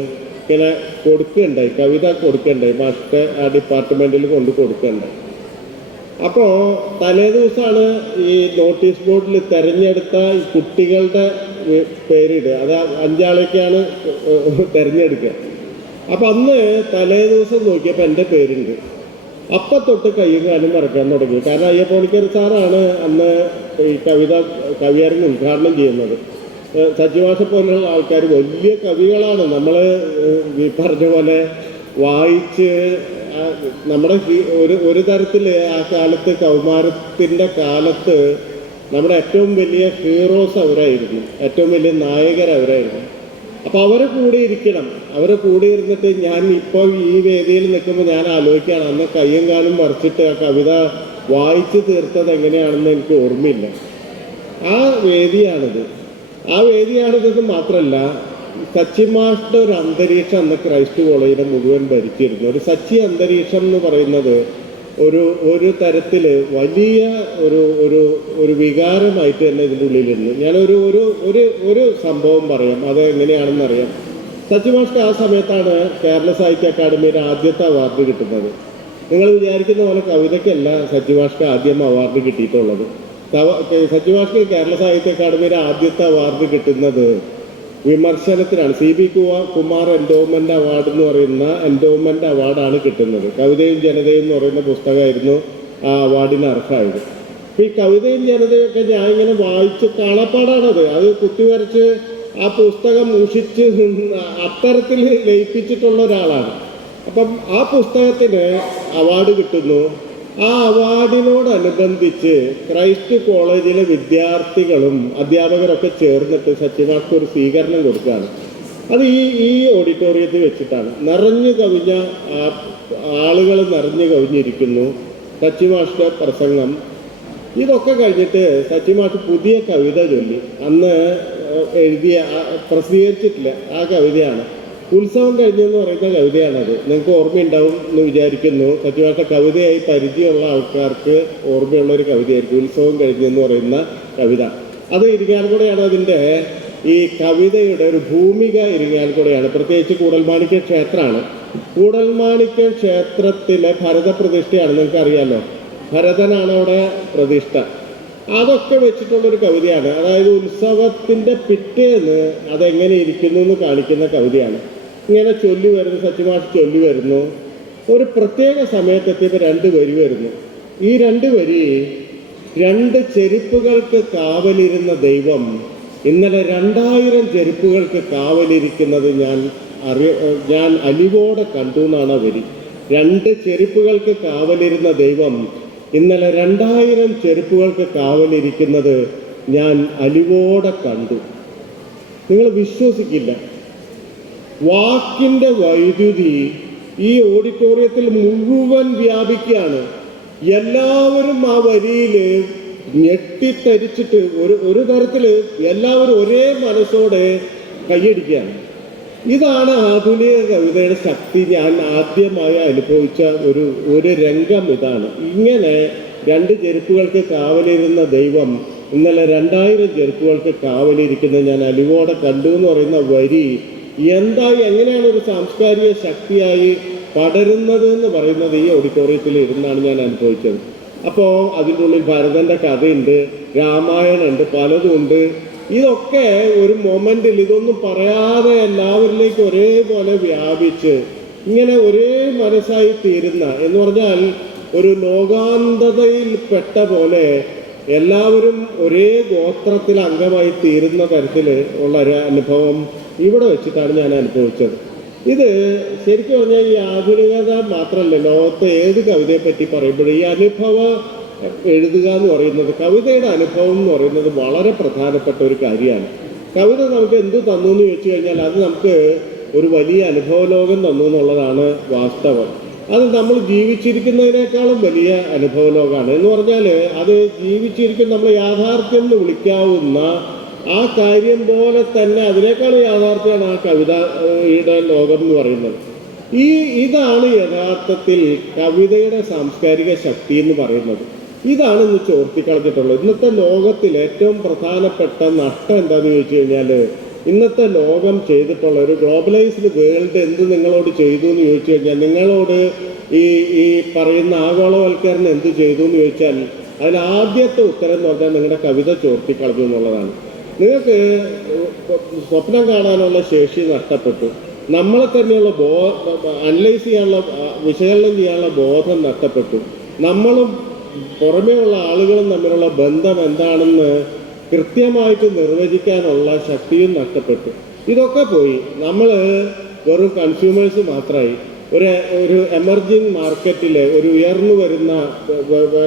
ഇങ്ങനെ കൊടുക്കുകയുണ്ടായി, കവിത കൊടുക്കുകയുണ്ടായി, മാഷിൻ്റെ ആ ഡിപ്പാർട്ട്മെൻറ്റിൽ കൊണ്ട് കൊടുക്കുകയുണ്ടായി. അപ്പോൾ തലേ ദിവസമാണ് ഈ നോട്ടീസ് ബോർഡിൽ തിരഞ്ഞെടുത്ത കുട്ടികളുടെ പേരിടുക. അത് 5 ആളൊക്കെയാണ് തിരഞ്ഞെടുക്കുക. അപ്പം അന്ന് തലേ ദിവസം നോക്കിയപ്പോൾ എൻ്റെ പേരുണ്ട്. അപ്പം തൊട്ട് കയ്യും കാലും മറക്കാൻ തുടങ്ങി. കാരണം അയ്യപ്പണിക്കർ സാറാണ് അന്ന് ഈ കവിയരങ്ങ് ഉദ്ഘാടനം ചെയ്യുന്നത്. സച്ചിമാഷ പോലുള്ള ആൾക്കാർ വലിയ കവികളാണ്. നമ്മൾ ഈ പറഞ്ഞ പോലെ വായിച്ച് നമ്മുടെ ഒരു തരത്തിൽ ആ കാലത്ത് കൗമാരത്തിൻ്റെ കാലത്ത് നമ്മുടെ ഏറ്റവും വലിയ ഹീറോസ് അവരായിരുന്നു, ഏറ്റവും വലിയ നായകരവരായിരുന്നു. അപ്പോൾ അവരെ കൂടെ ഇരിക്കണം. അവരെ കൂടെ ഇരുന്നിട്ട് ഞാൻ ഇപ്പോൾ ഈ വേദിയിൽ നിൽക്കുമ്പോൾ ഞാൻ ആലോചിക്കുകയാണ്, അന്ന് കയ്യും കാലും മറിച്ചിട്ട് ആ കവിത വായിച്ചു തീർത്തത് എങ്ങനെയാണെന്ന് എനിക്ക് ഓർമ്മയില്ല. ആ വേദിയാണിതെന്ന് മാത്രമല്ല, സച്ചിമാഷിൻ്റെ ഒരു അന്തരീക്ഷം അന്ന് ക്രൈസ്റ്റ് കോളേജിനെ മുഴുവൻ ഭരിച്ചിരുന്നു. ഒരു സച്ചി അന്തരീക്ഷം എന്ന് പറയുന്നത് ഒരു തരത്തിൽ വലിയ ഒരു വികാരമായിട്ട് തന്നെ ഇതിൻ്റെ ഉള്ളിലിരുന്നു. ഞാനൊരു ഒരു ഒരു ഒരു സംഭവം പറയാം, അത് എങ്ങനെയാണെന്ന് അറിയാം. സച്ചി മാഷ്ക്ക് ആ സമയത്താണ് കേരള സാഹിത്യ അക്കാദമിയുടെ ആദ്യത്തെ അവാർഡ് കിട്ടുന്നത്. നിങ്ങൾ വിചാരിക്കുന്ന പോലെ കവിതയ്ക്കല്ല സച്ചി മാഷ്ക്ക് ആദ്യം അവാർഡ് കിട്ടിയിട്ടുള്ളത്. സച്ചി മാഷ്ക്ക് കേരള സാഹിത്യ അക്കാദമിയുടെ ആദ്യത്തെ അവാർഡ് കിട്ടുന്നത് വിമർശനത്തിനാണ്. CB കുമാർ എൻഡോമെൻ്റ് അവാർഡ് എന്ന് പറയുന്ന എൻഡോമെൻ്റ് അവാർഡാണ് കിട്ടുന്നത്. കവിതയും ജനതയും എന്ന് പറയുന്ന പുസ്തകമായിരുന്നു ആ അവാർഡിന് അർഹമായത്. അപ്പോൾ ഈ കവിതയും ജനതയൊക്കെ ഞാൻ ഇങ്ങനെ വായിച്ച് കാണാപ്പാടാണത്. അത് കുത്തിവരച്ച് ആ പുസ്തകം മൂഷിച്ച് അത്തരത്തിൽ ലയിപ്പിച്ചിട്ടുള്ള ഒരാളാണ്. അപ്പം ആ പുസ്തകത്തിന് അവാർഡ് കിട്ടുന്നു. ആ അവാർഡിനോടനുബന്ധിച്ച് ക്രൈസ്റ്റ് കോളേജിലെ വിദ്യാർത്ഥികളും അധ്യാപകരൊക്കെ ചേർന്നിട്ട് സച്ചി മാഷ്ക്ക് ഒരു സ്വീകരണം കൊടുക്കുകയാണ്. അത് ഈ ഓഡിറ്റോറിയത്തിൽ വെച്ചിട്ടാണ്. നിറഞ്ഞു കവിഞ്ഞ ആളുകൾ നിറഞ്ഞു കവിഞ്ഞിരിക്കുന്നു. സച്ചി മാഷ്ക്ക് പ്രസംഗം. ഇതൊക്കെ കഴിഞ്ഞിട്ട് സച്ചി മാഷ് പുതിയ കവിത ചൊല്ലി. അന്ന് എഴുതിയ പ്രസിദ്ധീകരിച്ചിട്ടില്ല ആ കവിതയാണ്. ഉത്സവം കഴിഞ്ഞെന്ന് പറയുന്ന കവിതയാണത്. നിങ്ങൾക്ക് ഓർമ്മയുണ്ടാവും എന്ന് വിചാരിക്കുന്നു. സച്ചി മാഷ്ടെ കവിതയായി പരിചയമുള്ള ആൾക്കാർക്ക് ഓർമ്മയുള്ള ഒരു കവിതയായിരിക്കും ഉത്സവം കഴിഞ്ഞെന്ന് പറയുന്ന കവിത. അത് ഇരിങ്ങാലക്കുടയാണ്. അതിൻ്റെ ഈ കവിതയുടെ ഒരു ഭൂമിക ഇരിങ്ങാലക്കുടയാണ്. പ്രത്യേകിച്ച് കൂടൽമാണിക്യ ക്ഷേത്രമാണ്. കൂടൽമാണിക്യ ക്ഷേത്രത്തിലെ ഭരതപ്രതിഷ്ഠയാണ്. നിങ്ങൾക്ക് അറിയാമല്ലോ, ഭരതനാണ് അവിടെ പ്രതിഷ്ഠ. അതൊക്കെ വെച്ചിട്ടുള്ളൊരു കവിതയാണ്. അതായത് ഉത്സവത്തിൻ്റെ പിറ്റേന്ന് അതെങ്ങനെ ഇരിക്കുന്നു എന്ന് കാണിക്കുന്ന കവിതയാണ്. ഇങ്ങനെ ചൊല്ലി വരുന്നു, സച്ചി മാഷ് ചൊല്ലി വരുന്നു. ഒരു പ്രത്യേക സമയത്തെത്തിയപ്പോൾ 2 വരി വരുന്നു. ഈ 2 വരി, 2 ചെരുപ്പുകൾക്ക് കാവലിരുന്ന ദൈവം ഇന്നലെ 2000 ചെരുപ്പുകൾക്ക് കാവലിരിക്കുന്നത് ഞാൻ അലിവോടെ കണ്ടു എന്നാണ് വരി. 2 ചെരുപ്പുകൾക്ക് കാവലിരുന്ന ദൈവം ഇന്നലെ 2000 ചെരുപ്പുകൾക്ക് കാവലിരിക്കുന്നത് ഞാൻ അലിവോടെ കണ്ടു. നിങ്ങൾ വിശ്വസിക്കില്ല, വാക്കിൻ്റെ വൈദ്യുതി ഈ ഓഡിറ്റോറിയത്തിൽ മുഴുവൻ വ്യാപിക്കുകയാണ്. എല്ലാവരും ആ വരിയിൽ ഞെട്ടിത്തരിച്ചിട്ട് ഒരു തരത്തിൽ എല്ലാവരും ഒരേ മനസ്സോടെ കൈയടിക്കുകയാണ്. ഇതാണ് ആധുനിക കവിതയുടെ ശക്തി. ഞാൻ ആദ്യമായി അനുഭവിച്ച ഒരു രംഗം ഇതാണ്. ഇങ്ങനെ 2 ചെരുപ്പുകൾക്ക് കാവലിരുന്ന ദൈവം ഇന്നലെ 2000 ചെരുപ്പുകൾക്ക് കാവലിരിക്കുന്നത് ഞാൻ അലിവോടെ കണ്ടു എന്ന് പറയുന്ന വരി എങ്ങനെയാണ് ഒരു സാംസ്കാരിക ശക്തിയായി പടരുന്നത് എന്ന് പറയുന്നത് ഈ ഓഡിറ്റോറിയത്തിൽ ഇരുന്നാണ് ഞാൻ അനുഭവിച്ചത്. അപ്പോൾ അതിൻ്റെ ഉള്ളിൽ ഭരതൻ്റെ കഥയുണ്ട്, രാമായണമുണ്ട്, പലതുമുണ്ട്. ഇതൊക്കെ ഒരു മൊമെന്റിൽ ഇതൊന്നും പറയാതെ എല്ലാവരിലേക്കും ഒരേപോലെ വ്യാപിച്ച് ഇങ്ങനെ ഒരേ മനസ്സായി തീരുന്ന, എന്ന് പറഞ്ഞാൽ ഒരു ലോകാന്തതയിൽ പെട്ട പോലെ എല്ലാവരും ഒരേ ഗോത്രത്തിൽ അംഗമായി തീരുന്ന തരത്തിൽ ഉള്ള ഒരു അനുഭവം ഇവിടെ വെച്ചിട്ടാണ് ഞാൻ അനുഭവിച്ചത്. ഇത് ശരിക്കും പറഞ്ഞാൽ ഈ ആധുനികത മാത്രമല്ല, ലോകത്തെ ഏത് കവിതയെ പറ്റി പറയുമ്പോഴും ഈ അനുഭവം എഴുതുക എന്ന് പറയുന്നത്, കവിതയുടെ അനുഭവം എന്ന് പറയുന്നത് വളരെ പ്രധാനപ്പെട്ട ഒരു കാര്യമാണ്. കവിത നമുക്ക് എന്ത് തന്നു എന്ന് ചോദിച്ചു കഴിഞ്ഞാൽ അത് നമുക്ക് ഒരു വലിയ അനുഭവ ലോകം തന്നു എന്നുള്ളതാണ് വാസ്തവം. അത് നമ്മൾ ജീവിച്ചിരിക്കുന്നതിനേക്കാളും വലിയ അനുഭവ ലോകമാണ്. എന്ന് പറഞ്ഞാൽ അത് ജീവിച്ചിരിക്കുന്ന നമ്മൾ യാഥാർത്ഥ്യം എന്ന് വിളിക്കാവുന്ന ആ കാര്യം പോലെ തന്നെ അതിനേക്കാൾ യാഥാർത്ഥ്യമാണ് ആ കവിതയുടെ ലോകം എന്ന് പറയുന്നത്. ഇതാണ് യഥാർത്ഥത്തിൽ കവിതയുടെ സാംസ്കാരിക ശക്തി എന്ന് പറയുന്നത്. ഇതാണ് ഇന്ന് ചോർത്തിക്കളഞ്ഞിട്ടുള്ളത്. ഇന്നത്തെ ലോകത്തിൽ ഏറ്റവും പ്രധാനപ്പെട്ട നഷ്ടം എന്താണെന്ന് ചോദിച്ചു കഴിഞ്ഞാൽ, ഇന്നത്തെ ലോകം ചെയ്തിട്ടുള്ള ഒരു ഗ്ലോബലൈസ്ഡ് വേൾഡ് എന്ത് നിങ്ങളോട് ചെയ്തു എന്ന് ചോദിച്ചു കഴിഞ്ഞാൽ, നിങ്ങളോട് ഈ പറയുന്ന ആഗോളവൽക്കരണം എന്ത് ചെയ്തു എന്ന് ചോദിച്ചാൽ അതിൽ ആദ്യത്തെ ഉത്തരം എന്ന് പറഞ്ഞാൽ നിങ്ങളുടെ കവിത ചോർത്തിക്കളഞ്ഞു എന്നുള്ളതാണ്. നിങ്ങൾക്ക് സ്വപ്നം കാണാനുള്ള ശേഷി നഷ്ടപ്പെട്ടു. നമ്മളെ തന്നെയുള്ള അനലൈസ് ചെയ്യാനുള്ള, വിശകലനം ചെയ്യാനുള്ള ബോധം നഷ്ടപ്പെട്ടു. നമ്മളും പുറമേയുള്ള ആളുകളും തമ്മിലുള്ള ബന്ധം എന്താണെന്ന് കൃത്യമായിട്ട് നിർവചിക്കാനുള്ള ശക്തിയും നഷ്ടപ്പെട്ടു. ഇതൊക്കെ പോയി. നമ്മൾ വെറും കൺസ്യൂമേഴ്സ് മാത്രമായി. ഒരു എമർജിങ് മാർക്കറ്റിൽ ഒരു ഉയർന്നു വരുന്ന,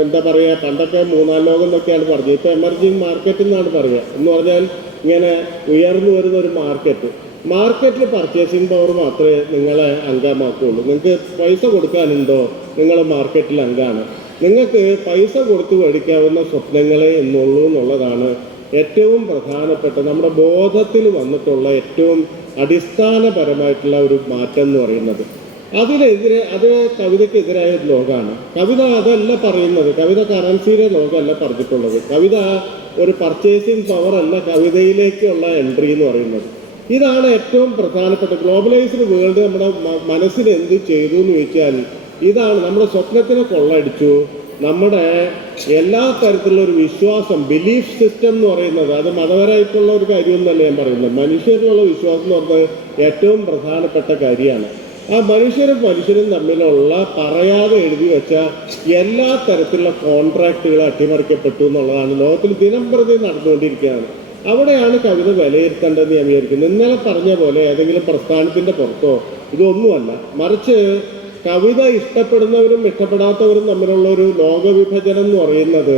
എന്താ പറയുക, പണ്ടൊക്കെ 3-4 ലോകം എന്നൊക്കെയാണ് പറഞ്ഞത്, ഇപ്പോൾ എമർജിങ് മാർക്കറ്റ് എന്നാണ് പറയുക. എന്ന് പറഞ്ഞാൽ ഇങ്ങനെ ഉയർന്നു വരുന്ന ഒരു മാർക്കറ്റിൽ പർച്ചേസിങ് പവർ മാത്രമേ നിങ്ങളെ അംഗമാക്കുകയുള്ളൂ. നിങ്ങൾക്ക് പൈസ കൊടുക്കാനുണ്ടോ, നിങ്ങൾ മാർക്കറ്റിൽ അംഗമാണ്. നിങ്ങൾക്ക് പൈസ കൊടുത്ത് മേടിക്കാവുന്ന സ്വപ്നങ്ങളെ എന്നുള്ളൂ എന്നുള്ളതാണ് ഏറ്റവും പ്രധാനപ്പെട്ട നമ്മുടെ ബോധത്തിൽ വന്നിട്ടുള്ള ഏറ്റവും അടിസ്ഥാനപരമായിട്ടുള്ള ഒരു മാറ്റം എന്ന് പറയുന്നത്. അതിനെതിരെ അത് കവിതയ്ക്കെതിരായ ഒരു ലോകമാണ്. കവിത അതല്ല പറയുന്നത്. കവിത കറൻസിയുടെ ലോകമല്ല പറഞ്ഞിട്ടുള്ളത്. കവിത ഒരു പർച്ചേസിങ് പവർ അല്ല കവിതയിലേക്കുള്ള എൻട്രി എന്ന് പറയുന്നത്. ഇതാണ് ഏറ്റവും പ്രധാനപ്പെട്ട. ഗ്ലോബലൈസ്ഡ് വേൾഡ് നമ്മുടെ മനസ്സിന് എന്ത് ചെയ്തു എന്ന് ചോദിച്ചാൽ ഇതാണ്. നമ്മുടെ സ്വപ്നത്തിനെ കൊള്ളയടിച്ചു. നമ്മുടെ എല്ലാ തരത്തിലുള്ള ഒരു വിശ്വാസം, ബിലീഫ് സിസ്റ്റം എന്ന് പറയുന്നത്, അത് മതപരമായിട്ടുള്ള ഒരു കാര്യമൊന്നുമല്ല ഞാൻ പറയുന്നത്. മനുഷ്യരിലുള്ള വിശ്വാസം എന്ന് പറയുന്നത് ഏറ്റവും പ്രധാനപ്പെട്ട കാര്യമാണ്. ആ മനുഷ്യരും തമ്മിലുള്ള പറയാതെ എഴുതി വെച്ച എല്ലാ തരത്തിലുള്ള കോൺട്രാക്റ്റുകളും അട്ടിമറിക്കപ്പെട്ടു എന്നുള്ളതാണ് ലോകത്തിൽ ദിനം പ്രതി നടന്നുകൊണ്ടിരിക്കുകയാണ്. അവിടെയാണ് കവിത വിലയിരുത്തേണ്ടതെന്ന് ഞാൻ വിചാരിക്കുന്നത്. ഇന്നലെ പറഞ്ഞ പോലെ ഏതെങ്കിലും പ്രസ്ഥാനത്തിൻ്റെ പുറത്തോ ഇതൊന്നുമല്ല, മറിച്ച് കവിത ഇഷ്ടപ്പെടുന്നവരും ഇഷ്ടപ്പെടാത്തവരും തമ്മിലുള്ള ഒരു ലോകവിഭജനം എന്ന് പറയുന്നത്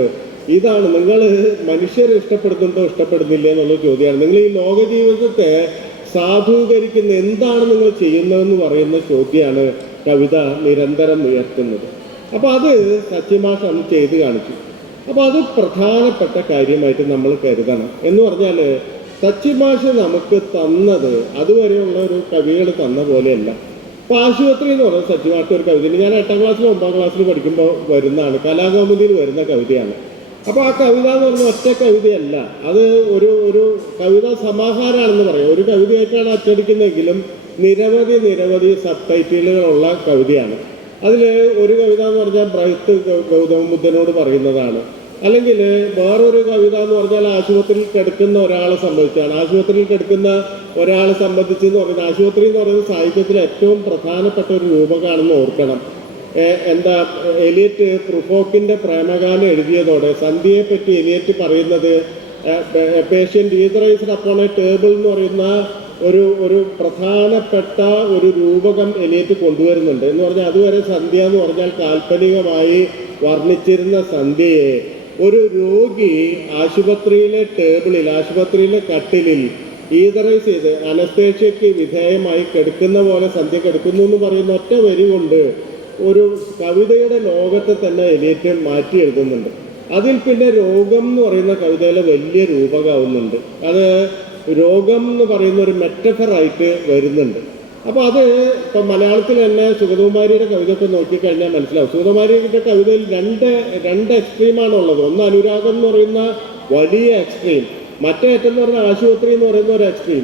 ഇതാണ്. നിങ്ങൾ മനുഷ്യരെ ഇഷ്ടപ്പെടുന്നുണ്ടോ ഇഷ്ടപ്പെടുന്നില്ലേ എന്നുള്ള ചോദ്യമാണ്. നിങ്ങൾ ഈ ലോക ജീവിതത്തെ സാധൂകരിക്കുന്ന എന്താണ് നിങ്ങൾ ചെയ്യുന്നതെന്ന് പറയുന്ന ചോദ്യമാണ് കവിത നിരന്തരം ഉയർത്തുന്നത്. അപ്പോൾ അത് സച്ചിമാഷ് അന്ന് ചെയ്ത് കാണിച്ചു. അപ്പോൾ അത് പ്രധാനപ്പെട്ട കാര്യമായിട്ട് നമ്മൾ കരുതണം. എന്ന് പറഞ്ഞാൽ സച്ചിമാഷ് നമുക്ക് തന്നത് അതുവരെയുള്ള ഒരു കവികൾ തന്ന പോലെയല്ല. അപ്പോൾ ആശുപത്രി എന്ന് പറയുന്നത് സച്ചിമാഷ് ഒരു കവിതയാണ്. ഞാൻ 8ാം ക്ലാസ്സിലും 9ാം ക്ലാസ്സിലും പഠിക്കുമ്പോൾ വരുന്നതാണ്, കലാകൗമുദിയിൽ വരുന്ന കവിതയാണ്. അപ്പോൾ ആ കവിത എന്ന് പറഞ്ഞാൽ ഒറ്റ കവിതയല്ല, അത് ഒരു കവിതാ സമാഹാരമാണെന്ന് പറയാം. ഒരു കവിതയായിട്ടാണ് അച്ചടിക്കുന്നതെങ്കിലും നിരവധി സബ് ടൈറ്റിലുകളുള്ള കവിതയാണ്. അതിൽ ഒരു കവിത എന്ന് പറഞ്ഞാൽ ബ്രൈത്ത് ഗൗതമ ബുദ്ധനോട് പറയുന്നതാണ്. അല്ലെങ്കിൽ വേറൊരു കവിത എന്ന് പറഞ്ഞാൽ ആശുപത്രിയിൽ കിടക്കുന്ന ഒരാളെ സംബന്ധിച്ചാണ്. ആശുപത്രിയിൽ കിടക്കുന്ന ഒരാളെ സംബന്ധിച്ചെന്ന് പറയുന്നത്, ആശുപത്രി എന്ന് പറയുന്നത് സാഹിത്യത്തിൽ ഏറ്റവും പ്രധാനപ്പെട്ട ഒരു രൂപമാണെന്ന് ഓർക്കണം. എലിയറ്റ് പ്രുഫോക്കിൻ്റെ പ്രേമഗാനം എഴുതിയതോടെ സന്ധ്യയെ പറ്റി എലിയറ്റ് പറയുന്നത് പേഷ്യൻ്റ് ഈതറൈസ്ഡ് അപ്പോൺ എ ടേബിൾ എന്ന് പറയുന്ന ഒരു പ്രധാനപ്പെട്ട ഒരു രൂപകം എലിയറ്റ് കൊണ്ടുവരുന്നുണ്ട്. എന്ന് പറഞ്ഞാൽ അതുവരെ സന്ധ്യ എന്ന് പറഞ്ഞാൽ കാൽപ്പനികമായി വർണ്ണിച്ചിരുന്ന സന്ധ്യയെ ഒരു രോഗി ആശുപത്രിയിലെ ടേബിളിൽ, ആശുപത്രിയിലെ കട്ടിലിൽ ഈതറൈസ് ചെയ്ത് അനസ്തേഷ്യയ്ക്ക് വിധേയമായി കിടക്കുന്ന പോലെ സന്ധ്യ കിടക്കുന്നു എന്ന് പറയുന്ന ഒറ്റ വരി കൊണ്ട് ഒരു കവിതയുടെ ലോകത്തെ തന്നെ എലിയറ്റ് മാറ്റി എഴുതുന്നുണ്ട്. അതിൽ പിന്നെ രോഗം എന്ന് പറയുന്ന കവിതയിലെ വലിയ രൂപകാവുന്നുണ്ട്. അത് രോഗം എന്ന് പറയുന്ന ഒരു മെറ്റഫറായിട്ട് വരുന്നുണ്ട്. അപ്പോൾ അത് ഇപ്പം മലയാളത്തിൽ തന്നെ സുഗതകുമാരിയുടെ കവിതയൊക്കെ നോക്കിക്കഴിഞ്ഞാൽ മനസ്സിലാവും. സുഗതകുമാരിയുടെ കവിതയിൽ രണ്ട് എക്സ്ട്രീമാണുള്ളത്. ഒന്ന് അനുരാഗം എന്ന് പറയുന്ന വലിയ എക്സ്ട്രീം, മറ്റേ അറ്റം എന്ന് പറഞ്ഞാൽ ആശുപത്രി എന്ന് പറയുന്ന ഒരു എക്സ്ട്രീം.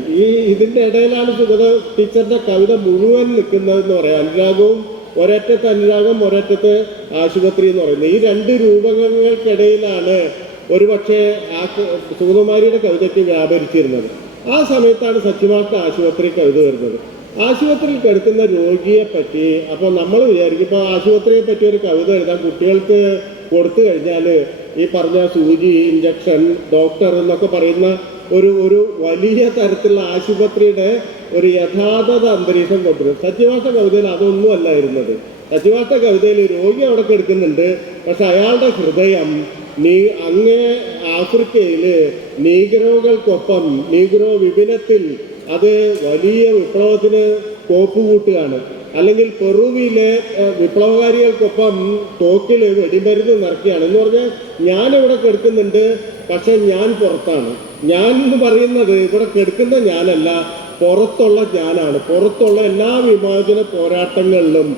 ഇതിൻ്റെ ഇടയിലാണ് സുഗത ടീച്ചറിൻ്റെ കവിത മുഴുവൻ നിൽക്കുന്നതെന്ന് പറയാം. അനുരാഗവും ഒരറ്റത്ത് അനുരാഗം, ഒരറ്റത്ത് ആശുപത്രി എന്ന് പറയുന്നത്. ഈ രണ്ട് രൂപങ്ങൾക്കിടയിലാണ് ഒരുപക്ഷെ സുഗതകുമാരിയുടെ കവിതയ്ക്ക് വ്യാപരിച്ചിരുന്നത്. ആ സമയത്താണ് സച്ചിമാഷ് ആശുപത്രി കവിത വരുന്നത്. ആശുപത്രിയിൽ കിടക്കുന്ന രോഗിയെ പറ്റി അപ്പോൾ നമ്മൾ വിചാരിക്കും, ഇപ്പോൾ ആശുപത്രിയെ പറ്റി ഒരു കവിത എഴുതാൻ കുട്ടികൾക്ക് കൊടുത്തു കഴിഞ്ഞാൽ ഈ പറഞ്ഞ സൂചി, ഇഞ്ചക്ഷൻ, ഡോക്ടർ എന്നൊക്കെ പറയുന്ന ഒരു വലിയ തരത്തിലുള്ള ആശുപത്രിയുടെ ഒരു യഥാർത്ഥ അന്തരീക്ഷം കൊണ്ടുവരും. സച്ചിമാഷ കവിതയിൽ അതൊന്നും അല്ലായിരുന്നത്. സച്ചിമാഷ കവിതയിൽ രോഗി അവിടെ കിടക്കുന്നുണ്ട്, പക്ഷെ അയാളുടെ ഹൃദയം അങ്ങേ ആഫ്രിക്കയിൽ നീഗ്രോകൾക്കൊപ്പം, നീഗ്രോ വിപിനത്തിൽ അത് വലിയ വിപ്ലവത്തിന് കോപ്പുകൂട്ടുകയാണ്. അല്ലെങ്കിൽ പെറുവിലെ വിപ്ലവകാരികൾക്കൊപ്പം തോക്കിൽ വെടിമരുന്ന് നിറക്കുകയാണ്. എന്ന് പറഞ്ഞാൽ ഞാനിവിടെ കിടക്കുന്നുണ്ട്, പക്ഷെ ഞാൻ പുറത്താണ്. ഞാൻ എന്ന് പറയുന്നത് ഇവിടെ കിടക്കുന്ന ഞാനല്ല, പുറത്തുള്ള ഞാനാണ്. പുറത്തുള്ള എല്ലാ വിമോചന പോരാട്ടങ്ങളിലും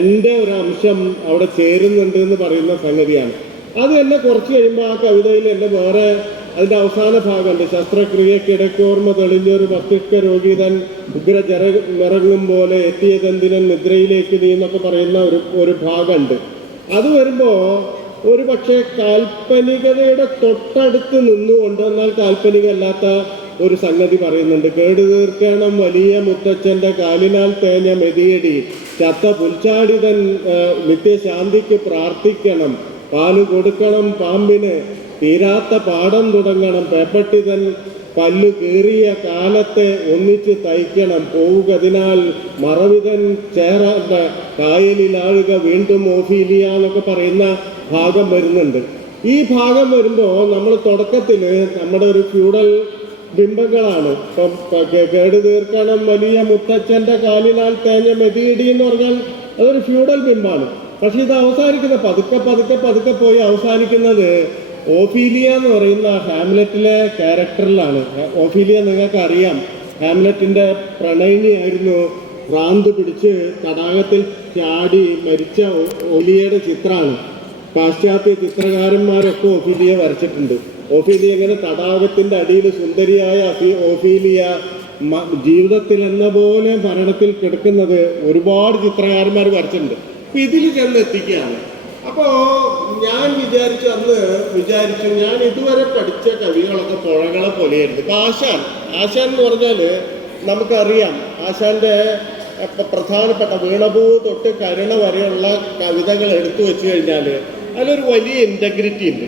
എൻ്റെ ഒരു അംശം അവിടെ ചേരുന്നുണ്ട് എന്ന് പറയുന്ന സംഗതിയാണ്. അത് എന്നെ കുറച്ച് കഴിയുമ്പോൾ ആ കവിതയിൽ എന്നെ വേറെ അതിൻ്റെ അവസാന ഭാഗമുണ്ട്. ശസ്ത്രക്രിയക്കിടയ്ക്ക് ഓർമ്മ തെളിഞ്ഞൊരു മസ്തിഷ്ക രോഗി തൻ ഉഗ്രജറങ്ങും പോലെ എത്തിയതെന്തിനും നിദ്രയിലേക്ക് നീ എന്നൊക്കെ പറയുന്ന ഒരു ഭാഗമുണ്ട്. അത് വരുമ്പോൾ ഒരു പക്ഷേ കാൽപ്പനികതയുടെ തൊട്ടടുത്ത് നിന്നുകൊണ്ട്, എന്നാൽ കാൽപ്പനികമല്ലാത്ത ഒരു സംഗതി പറയുന്നുണ്ട്. കേടു തീർക്കണം വലിയ മുത്തച്ഛൻ്റെ കാലിനാൽ തേഞ്ഞ മെതിയടി, ചത്ത പുൽച്ചാടിതൻ നിത്യശാന്തിക്ക് പ്രാർത്ഥിക്കണം, പാല് കൊടുക്കണം പാമ്പിന്, തീരാത്ത പാഠം തുടങ്ങണം, പേപ്പട്ടിതൻ പല്ലു കീറിയ കാലത്തെ ഒന്നിച്ച് തയ്ക്കണം, പോവുകതിനാൽ മറവിതൻ ചേരാത്ത കായലിലാഴുക വീണ്ടും ഓഫീലിയ എന്നൊക്കെ പറയുന്ന ഭാഗം വരുന്നുണ്ട്. ഈ ഭാഗം വരുമ്പോൾ നമ്മൾ തുടക്കത്തിൽ നമ്മുടെ ഒരു ഫ്യൂഡൽ ബിംബങ്ങളാണ്. ഇപ്പം കേടു തീർക്കണം വലിയ മുത്തച്ഛൻ്റെ കാലിനാൽ തേഞ്ഞ മെതിയിടി എന്ന് പറഞ്ഞാൽ അതൊരു ഫ്യൂഡൽ ബിംബമാണ്. പക്ഷെ ഇത് അവസാനിക്കുന്ന പതുക്കെ പോയി അവസാനിക്കുന്നത് ഓഫീലിയ എന്ന് പറയുന്ന ഹാംലെറ്റിലെ ക്യാരക്ടറിലാണ്. ഓഫീലിയ നിങ്ങൾക്ക് അറിയാം, ഹാംലെറ്റിൻ്റെ പ്രണയിനിയായിരുന്നു ഭ്രാന്ത് പിടിച്ച് തടാകത്തിൽ ചാടി മരിച്ച ഒഫീലിയയുടെ ചിത്രമാണ്. പാശ്ചാത്യ ചിത്രകാരന്മാരൊക്കെ ഒഫീലിയ വരച്ചിട്ടുണ്ട്. ഒഫീലിയ ഇങ്ങനെ തടാകത്തിൻ്റെ അടിയിൽ സുന്ദരിയായ ഒഫീലിയ ജീവിതത്തിൽ എന്ന പോലെ മരണത്തിൽ കിടക്കുന്നത് ഒരുപാട് ചിത്രകാരന്മാർ വരച്ചിട്ടുണ്ട്. അപ്പം ഇതിൽ ചെന്ന് എത്തിക്കുകയാണ്. അപ്പോൾ ഞാൻ വിചാരിച്ചു ഞാൻ ഇതുവരെ പഠിച്ച കവികളൊക്കെ പുഴകളെ പോലെയായിരുന്നു. ഇപ്പം ആശാൻ എന്ന് പറഞ്ഞാൽ നമുക്കറിയാം, ആശാന്റെ പ്രധാനപ്പെട്ട വീണപൂ തൊട്ട് കരുണ വരെയുള്ള കവിതകൾ എടുത്തു വെച്ച് കഴിഞ്ഞാൽ അതിലൊരു വലിയ ഇൻറ്റഗ്രിറ്റി ഉണ്ട്.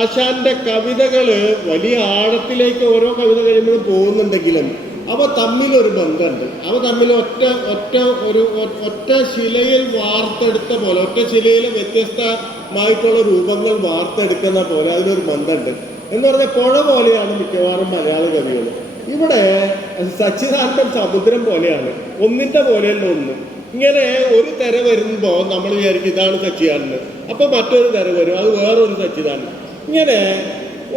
ആശാന്റെ കവിതകൾ വലിയ ആഴത്തിലേക്ക് ഓരോ കവിത കഴിയുമ്പോഴും പോകുന്നുണ്ടെങ്കിലും അവ തമ്മിലൊരു ബന്ധമുണ്ട്. അവ തമ്മിൽ ഒറ്റ ശിലയിൽ വാർത്തെടുത്ത പോലെ, ഒറ്റ ശിലയിൽ വ്യത്യസ്തമായിട്ടുള്ള രൂപങ്ങൾ വാർത്തെടുക്കുന്ന പോലെ അതിനൊരു ബന്ധമുണ്ട്. എന്ന് പറഞ്ഞാൽ പുഴ പോലെയാണ് മിക്കവാറും മലയാള കവികൾ. ഇവിടെ സച്ചിദാനന്ദൻ സമുദ്രം പോലെയാണ്, ഒന്നിൻ്റെ പോലെയല്ല ഒന്ന്. ഇങ്ങനെ ഒരു തിര വരുമ്പോൾ നമ്മൾ വിചാരിക്കും ഇതാണ് സച്ചിദാനന്ദൻ, അപ്പം മറ്റൊരു തിര വരും, അത് വേറൊരു സച്ചിദാനന്ദൻ. ഇങ്ങനെ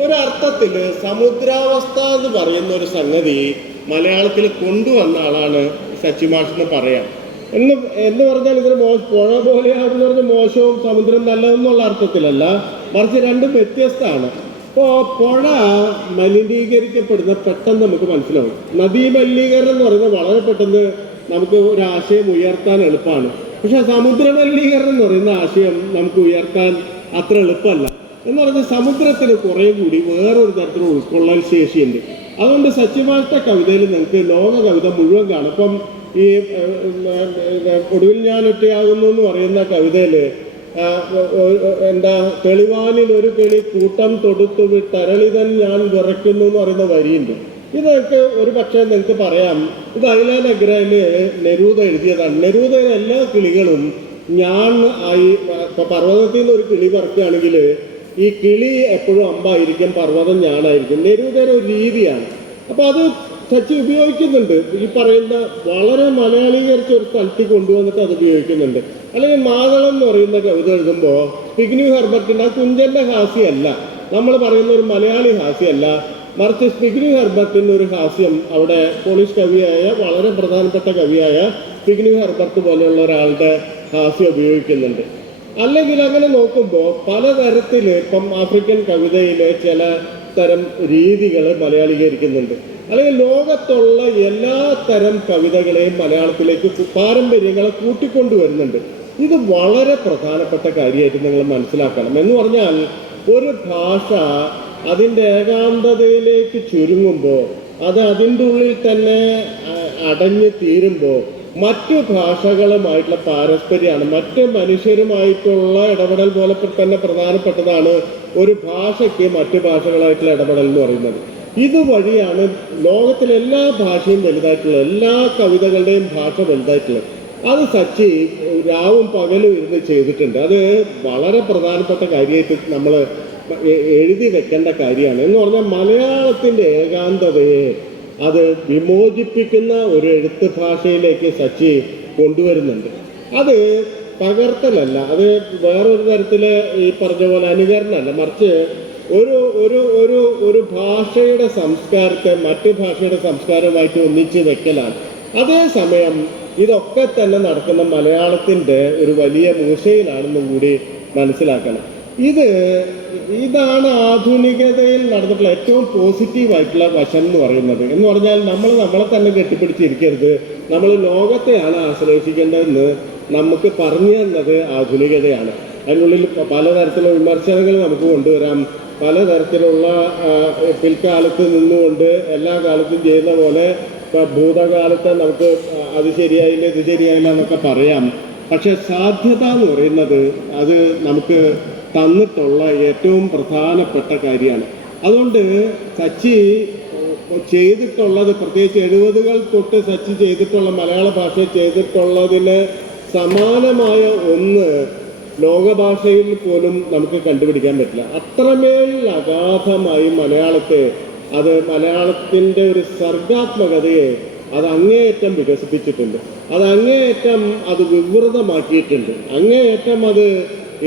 ഒരർത്ഥത്തിൽ സമുദ്രാവസ്ഥ എന്ന് പറയുന്ന ഒരു സംഗതി മലയാളത്തിൽ കൊണ്ടുവന്ന ആളാണ് സച്ചിമാഷ് എന്ന് പറയാം. എന്ന് പറഞ്ഞാൽ ഇതിന് പുഴ പോലെയാണെന്ന് പറഞ്ഞാൽ മോശവും സമുദ്രം നല്ലതെന്നുള്ള അർത്ഥത്തിലല്ല, മറിച്ച് രണ്ടും വ്യത്യസ്തമാണ്. അപ്പോൾ പുഴ മലിനീകരിക്കപ്പെടുന്ന പെട്ടെന്ന് നമുക്ക് മനസ്സിലാവും. നദീമലിനീകരണം എന്ന് പറയുന്നത് വളരെ പെട്ടെന്ന് നമുക്ക് ഒരു ആശയം ഉയർത്താൻ എളുപ്പമാണ്. പക്ഷെ സമുദ്ര മലിനീകരണം എന്ന് പറയുന്ന ആശയം നമുക്ക് ഉയർത്താൻ അത്ര എളുപ്പമല്ല. എന്ന് പറഞ്ഞാൽ സമുദ്രത്തിന് കുറേ കൂടി വേറൊരു തരത്തിലുള്ള ഉൾക്കൊള്ളൽ ശേഷിയുണ്ട്. അതുകൊണ്ട് സച്ചിമാഷ്ട കവിതയിൽ നിങ്ങൾക്ക് ലോക കവിത മുഴുവൻ കാണും. ഇപ്പം ഈ ഒടുവിൽ ഞാൻ ഒറ്റയാകുന്നു എന്ന് പറയുന്ന കവിതയിൽ തെളിവാനിൽ ഒരു കിളി കൂട്ടം തൊടുത്തു വിട്ടരളിതൻ ഞാൻ വിറയ്ക്കുന്നു എന്ന് പറയുന്ന വരിയുണ്ട്. ഇതൊക്കെ ഒരു പക്ഷേ നിങ്ങൾക്ക് പറയാം ഇത് അയിലാനഗ്രയില് നെരൂദ എഴുതിയതാണ്. നെരൂദയിലെ എല്ലാ കിളികളും ഞാൻ ആയി. ഇപ്പൊ പർവ്വതത്തിൽ നിന്ന് ഒരു കിളി പറക്കുകയാണെങ്കിൽ ഈ കിളി എപ്പോഴും അമ്പായിരിക്കും, പർവ്വതം ഞാനായിരിക്കും. നെരൂദയുടെ ഒരു രീതിയാണ്. അപ്പൊ അത് സച്ചി ഉപയോഗിക്കുന്നുണ്ട്. ഈ പറയുന്ന വളരെ മലയാളീകരിച്ച ഒരു സ്ഥലത്തേക്ക് കൊണ്ടുവന്നിട്ട് അത് ഉപയോഗിക്കുന്നുണ്ട്. അല്ലെങ്കിൽ മാതളം എന്ന് പറയുന്ന കവിത എഴുതുമ്പോൾ സ്പിഗ്ന്യൂ ഹെർബർട്ടിന്റെ കുഞ്ചന്റെ ഹാസ്യമല്ല നമ്മൾ പറയുന്ന ഒരു മലയാളി ഹാസ്യമല്ല, മറിച്ച് സ്പിഗ്ന്യൂ ഹെർബർട്ടിന്റെ ഒരു ഹാസ്യം അവിടെ പോളിഷ് കവിയായ വളരെ പ്രധാനപ്പെട്ട കവിയായ സ്പിഗ്ന്യൂ ഹെർബർട്ട് പോലെയുള്ള ഒരാളുടെ ഹാസ്യം ഉപയോഗിക്കുന്നുണ്ട്. അല്ലെങ്കിൽ അങ്ങനെ നോക്കുമ്പോൾ പലതരത്തിൽ ഇപ്പം ആഫ്രിക്കൻ കവിതയിലെ ചില തരം രീതികൾ മലയാളീകരിക്കുന്നുണ്ട്. അല്ലെങ്കിൽ ലോകത്തുള്ള എല്ലാ തരം കവിതകളെയും മലയാളത്തിലേക്ക് പാരമ്പര്യങ്ങളെ കൂട്ടിക്കൊണ്ടുവരുന്നുണ്ട്. ഇത് വളരെ പ്രധാനപ്പെട്ട കാര്യമായിട്ട് നിങ്ങൾ മനസ്സിലാക്കണം. എന്ന് പറഞ്ഞാൽ ഒരു ഭാഷ അതിൻ്റെ ഏകാന്തതയിലേക്ക് ചുരുങ്ങുമ്പോൾ, അത് അതിൻ്റെ ഉള്ളിൽ തന്നെ അടഞ്ഞു തീരുമ്പോൾ മറ്റു ഭാഷകളുമായിട്ടുള്ള പാരസ്പര്യമാണ്, മറ്റ് മനുഷ്യരുമായിട്ടുള്ള ഇടപെടൽ പോലെ തന്നെ പ്രധാനപ്പെട്ടതാണ് ഒരു ഭാഷയ്ക്ക് മറ്റു ഭാഷകളായിട്ടുള്ള ഇടപെടൽ എന്ന് പറയുന്നത്. ഇതുവഴിയാണ് ലോകത്തിലെ എല്ലാ ഭാഷയും വലുതായിട്ടുള്ളത്, എല്ലാ കവിതകളുടെയും ഭാഷ വലുതായിട്ടുള്ളത്. അത് സച്ചി രാവും പകലും ഇരുന്ന് ചെയ്തിട്ടുണ്ട്. അത് വളരെ പ്രധാനപ്പെട്ട കാര്യമായിട്ട് നമ്മൾ എഴുതി വെക്കേണ്ട കാര്യമാണ്. എന്ന് പറഞ്ഞാൽ മലയാളത്തിൻ്റെ ഏകാന്തതയെ അത് വിമോചിപ്പിക്കുന്ന ഒരു എഴുത്ത് ഭാഷയിലേക്ക് സച്ചി കൊണ്ടുവരുന്നുണ്ട്. അത് പകർത്തലല്ല, അത് വേറൊരു തരത്തിൽ ഈ പറഞ്ഞ പോലെ അനുകരണമല്ല, മറിച്ച് ഒരു ഒരു ഒരു ഒരു ഭാഷയുടെ സംസ്കാരത്തെ മറ്റു ഭാഷയുടെ സംസ്കാരവുമായിട്ട് ഒന്നിച്ച് വെക്കലാണ്. അതേസമയം ഇതൊക്കെ തന്നെ നടക്കുന്ന മലയാളത്തിൻ്റെ ഒരു വലിയ മൂശയിലാണെന്നും കൂടി മനസ്സിലാക്കണം. ഇതാണ് ആധുനികതയിൽ നടന്നിട്ടുള്ള ഏറ്റവും പോസിറ്റീവായിട്ടുള്ള വശം എന്ന് പറയുന്നത്. എന്ന് പറഞ്ഞാൽ നമ്മളെ തന്നെ കെട്ടിപ്പിടിച്ചിരിക്കരുത്, നമ്മൾ ലോകത്തെയാണ് ആശ്രയിക്കേണ്ടതെന്ന് നമുക്ക് പറഞ്ഞു തന്നത് ആധുനികതയാണ്. അതിനുള്ളിൽ പലതരത്തിലുള്ള വിമർശനങ്ങൾ നമുക്ക് കൊണ്ടുവരാം, പലതരത്തിലുള്ള പിൽക്കാലത്ത് നിന്നുകൊണ്ട് എല്ലാ കാലത്തും ചെയ്യുന്ന പോലെ ഭൂതകാലത്ത് നമുക്ക് അത് ശരിയായില്ല ഇത് ശരിയായില്ല എന്നൊക്കെ പറയാം. പക്ഷെ സാധ്യത എന്ന് പറയുന്നത് അത് നമുക്ക് തന്നിട്ടുള്ള ഏറ്റവും പ്രധാനപ്പെട്ട കാര്യമാണ്. അതുകൊണ്ട് സച്ചി ചെയ്തിട്ടുള്ളത്, പ്രത്യേകിച്ച് 70-കൾ തൊട്ട് സച്ചി ചെയ്തിട്ടുള്ള മലയാള ഭാഷ ചെയ്തിട്ടുള്ളതിന് സമാനമായ ഒന്ന് ലോകഭാഷയിൽ പോലും നമുക്ക് കണ്ടുപിടിക്കാൻ പറ്റില്ല. അത്രമേൽ അഗാധമായി മലയാളത്തിൻ്റെ ഒരു സർഗാത്മകതയെ അത് അങ്ങേയറ്റം വികസിപ്പിച്ചിട്ടുണ്ട്. അത് വിവൃതമാക്കിയിട്ടുണ്ട്. അങ്ങേയറ്റം അത്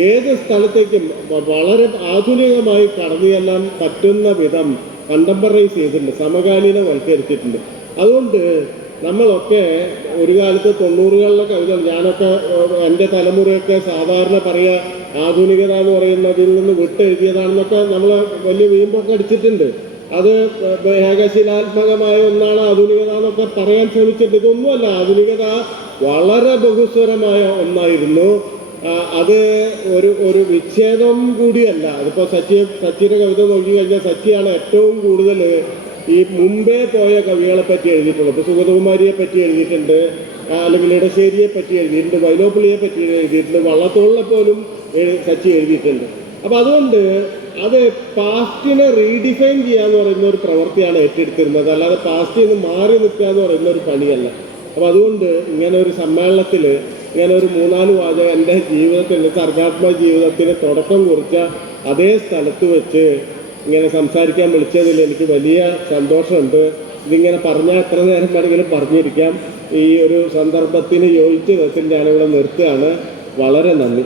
ഏത് സ്ഥലത്തേക്കും വളരെ ആധുനികമായി കടന്നു ചെല്ലാൻ പറ്റുന്ന വിധം കണ്ടംപറൈസ് ചെയ്തിട്ടുണ്ട്, സമകാലീനവൽക്കരിച്ചിട്ടുണ്ട്. അതുകൊണ്ട് നമ്മളൊക്കെ ഒരു കാലത്ത് 90കളിലെ കവിത, ഞാനൊക്കെ എൻ്റെ തലമുറയൊക്കെ സാധാരണ പറയുക ആധുനികത എന്ന് പറയുന്നതിൽ നിന്ന് വിട്ടെഴുതിയതാണെന്നൊക്കെ നമ്മൾ വലിയ വീമ്പൊക്കെ അടിച്ചിട്ടുണ്ട്. അത് ഏകശിലാത്മകമായ ഒന്നാണ് ആധുനികത എന്നൊക്കെ പറയാൻ ശ്രമിച്ചിട്ടുണ്ട്. ഇതൊന്നുമല്ല, ആധുനികത വളരെ ബഹുസ്വരമായ ഒന്നായിരുന്നു. അത് ഒരു വിച്ഛേദം കൂടിയല്ല. അതിപ്പോൾ സച്ചിയുടെ കവിത നോക്കി കഴിഞ്ഞാൽ സച്ചിയാണ് ഏറ്റവും കൂടുതൽ ഈ മുമ്പേ പോയ കവികളെ പറ്റി എഴുതിയിട്ടുള്ളത്. ഇപ്പോൾ സുഗതകുമാരിയെ പറ്റി എഴുതിയിട്ടുണ്ട്, അല്ലെങ്കിൽ ഇടശ്ശേരിയെ പറ്റി എഴുതിയിട്ടുണ്ട്, വൈലോപ്പിള്ളിയെ പറ്റി എഴുതിയിട്ടുണ്ട്, വള്ളത്തോളിനെ പോലും സച്ചി എഴുതിയിട്ടുണ്ട്. അപ്പം അതുകൊണ്ട് അത് പാസ്റ്റിനെ റീഡിഫൈൻ ചെയ്യാന്ന് പറയുന്ന ഒരു പ്രവൃത്തിയാണ് ഏറ്റെടുത്തിരുന്നത്, അല്ലാതെ പാസ്റ്റിൽ നിന്ന് മാറി നിൽക്കുക എന്ന് പറയുന്ന ഒരു പണിയല്ല. അപ്പം അതുകൊണ്ട് ഇങ്ങനെ ഒരു സമ്മേളനത്തിൽ ഇങ്ങനെ ഒരു 3-4 വാചകം എൻ്റെ ജീവിതത്തിൽ, സർഗാത്മക ജീവിതത്തിന് തുടക്കം കുറിച്ച അതേ സ്ഥലത്ത് വെച്ച് ഇങ്ങനെ സംസാരിക്കാൻ വിളിച്ചതിൽ എനിക്ക് വലിയ സന്തോഷമുണ്ട്. ഇതിങ്ങനെ പറഞ്ഞാൽ എത്ര നേരം വേണമെങ്കിലും പറഞ്ഞിരിക്കാം. ഈ ഒരു സന്ദർഭത്തിന് യോജിച്ച വിധത്തിൽ ഞാനിവിടെ നിർത്തുകയാണ്. വളരെ നന്ദി.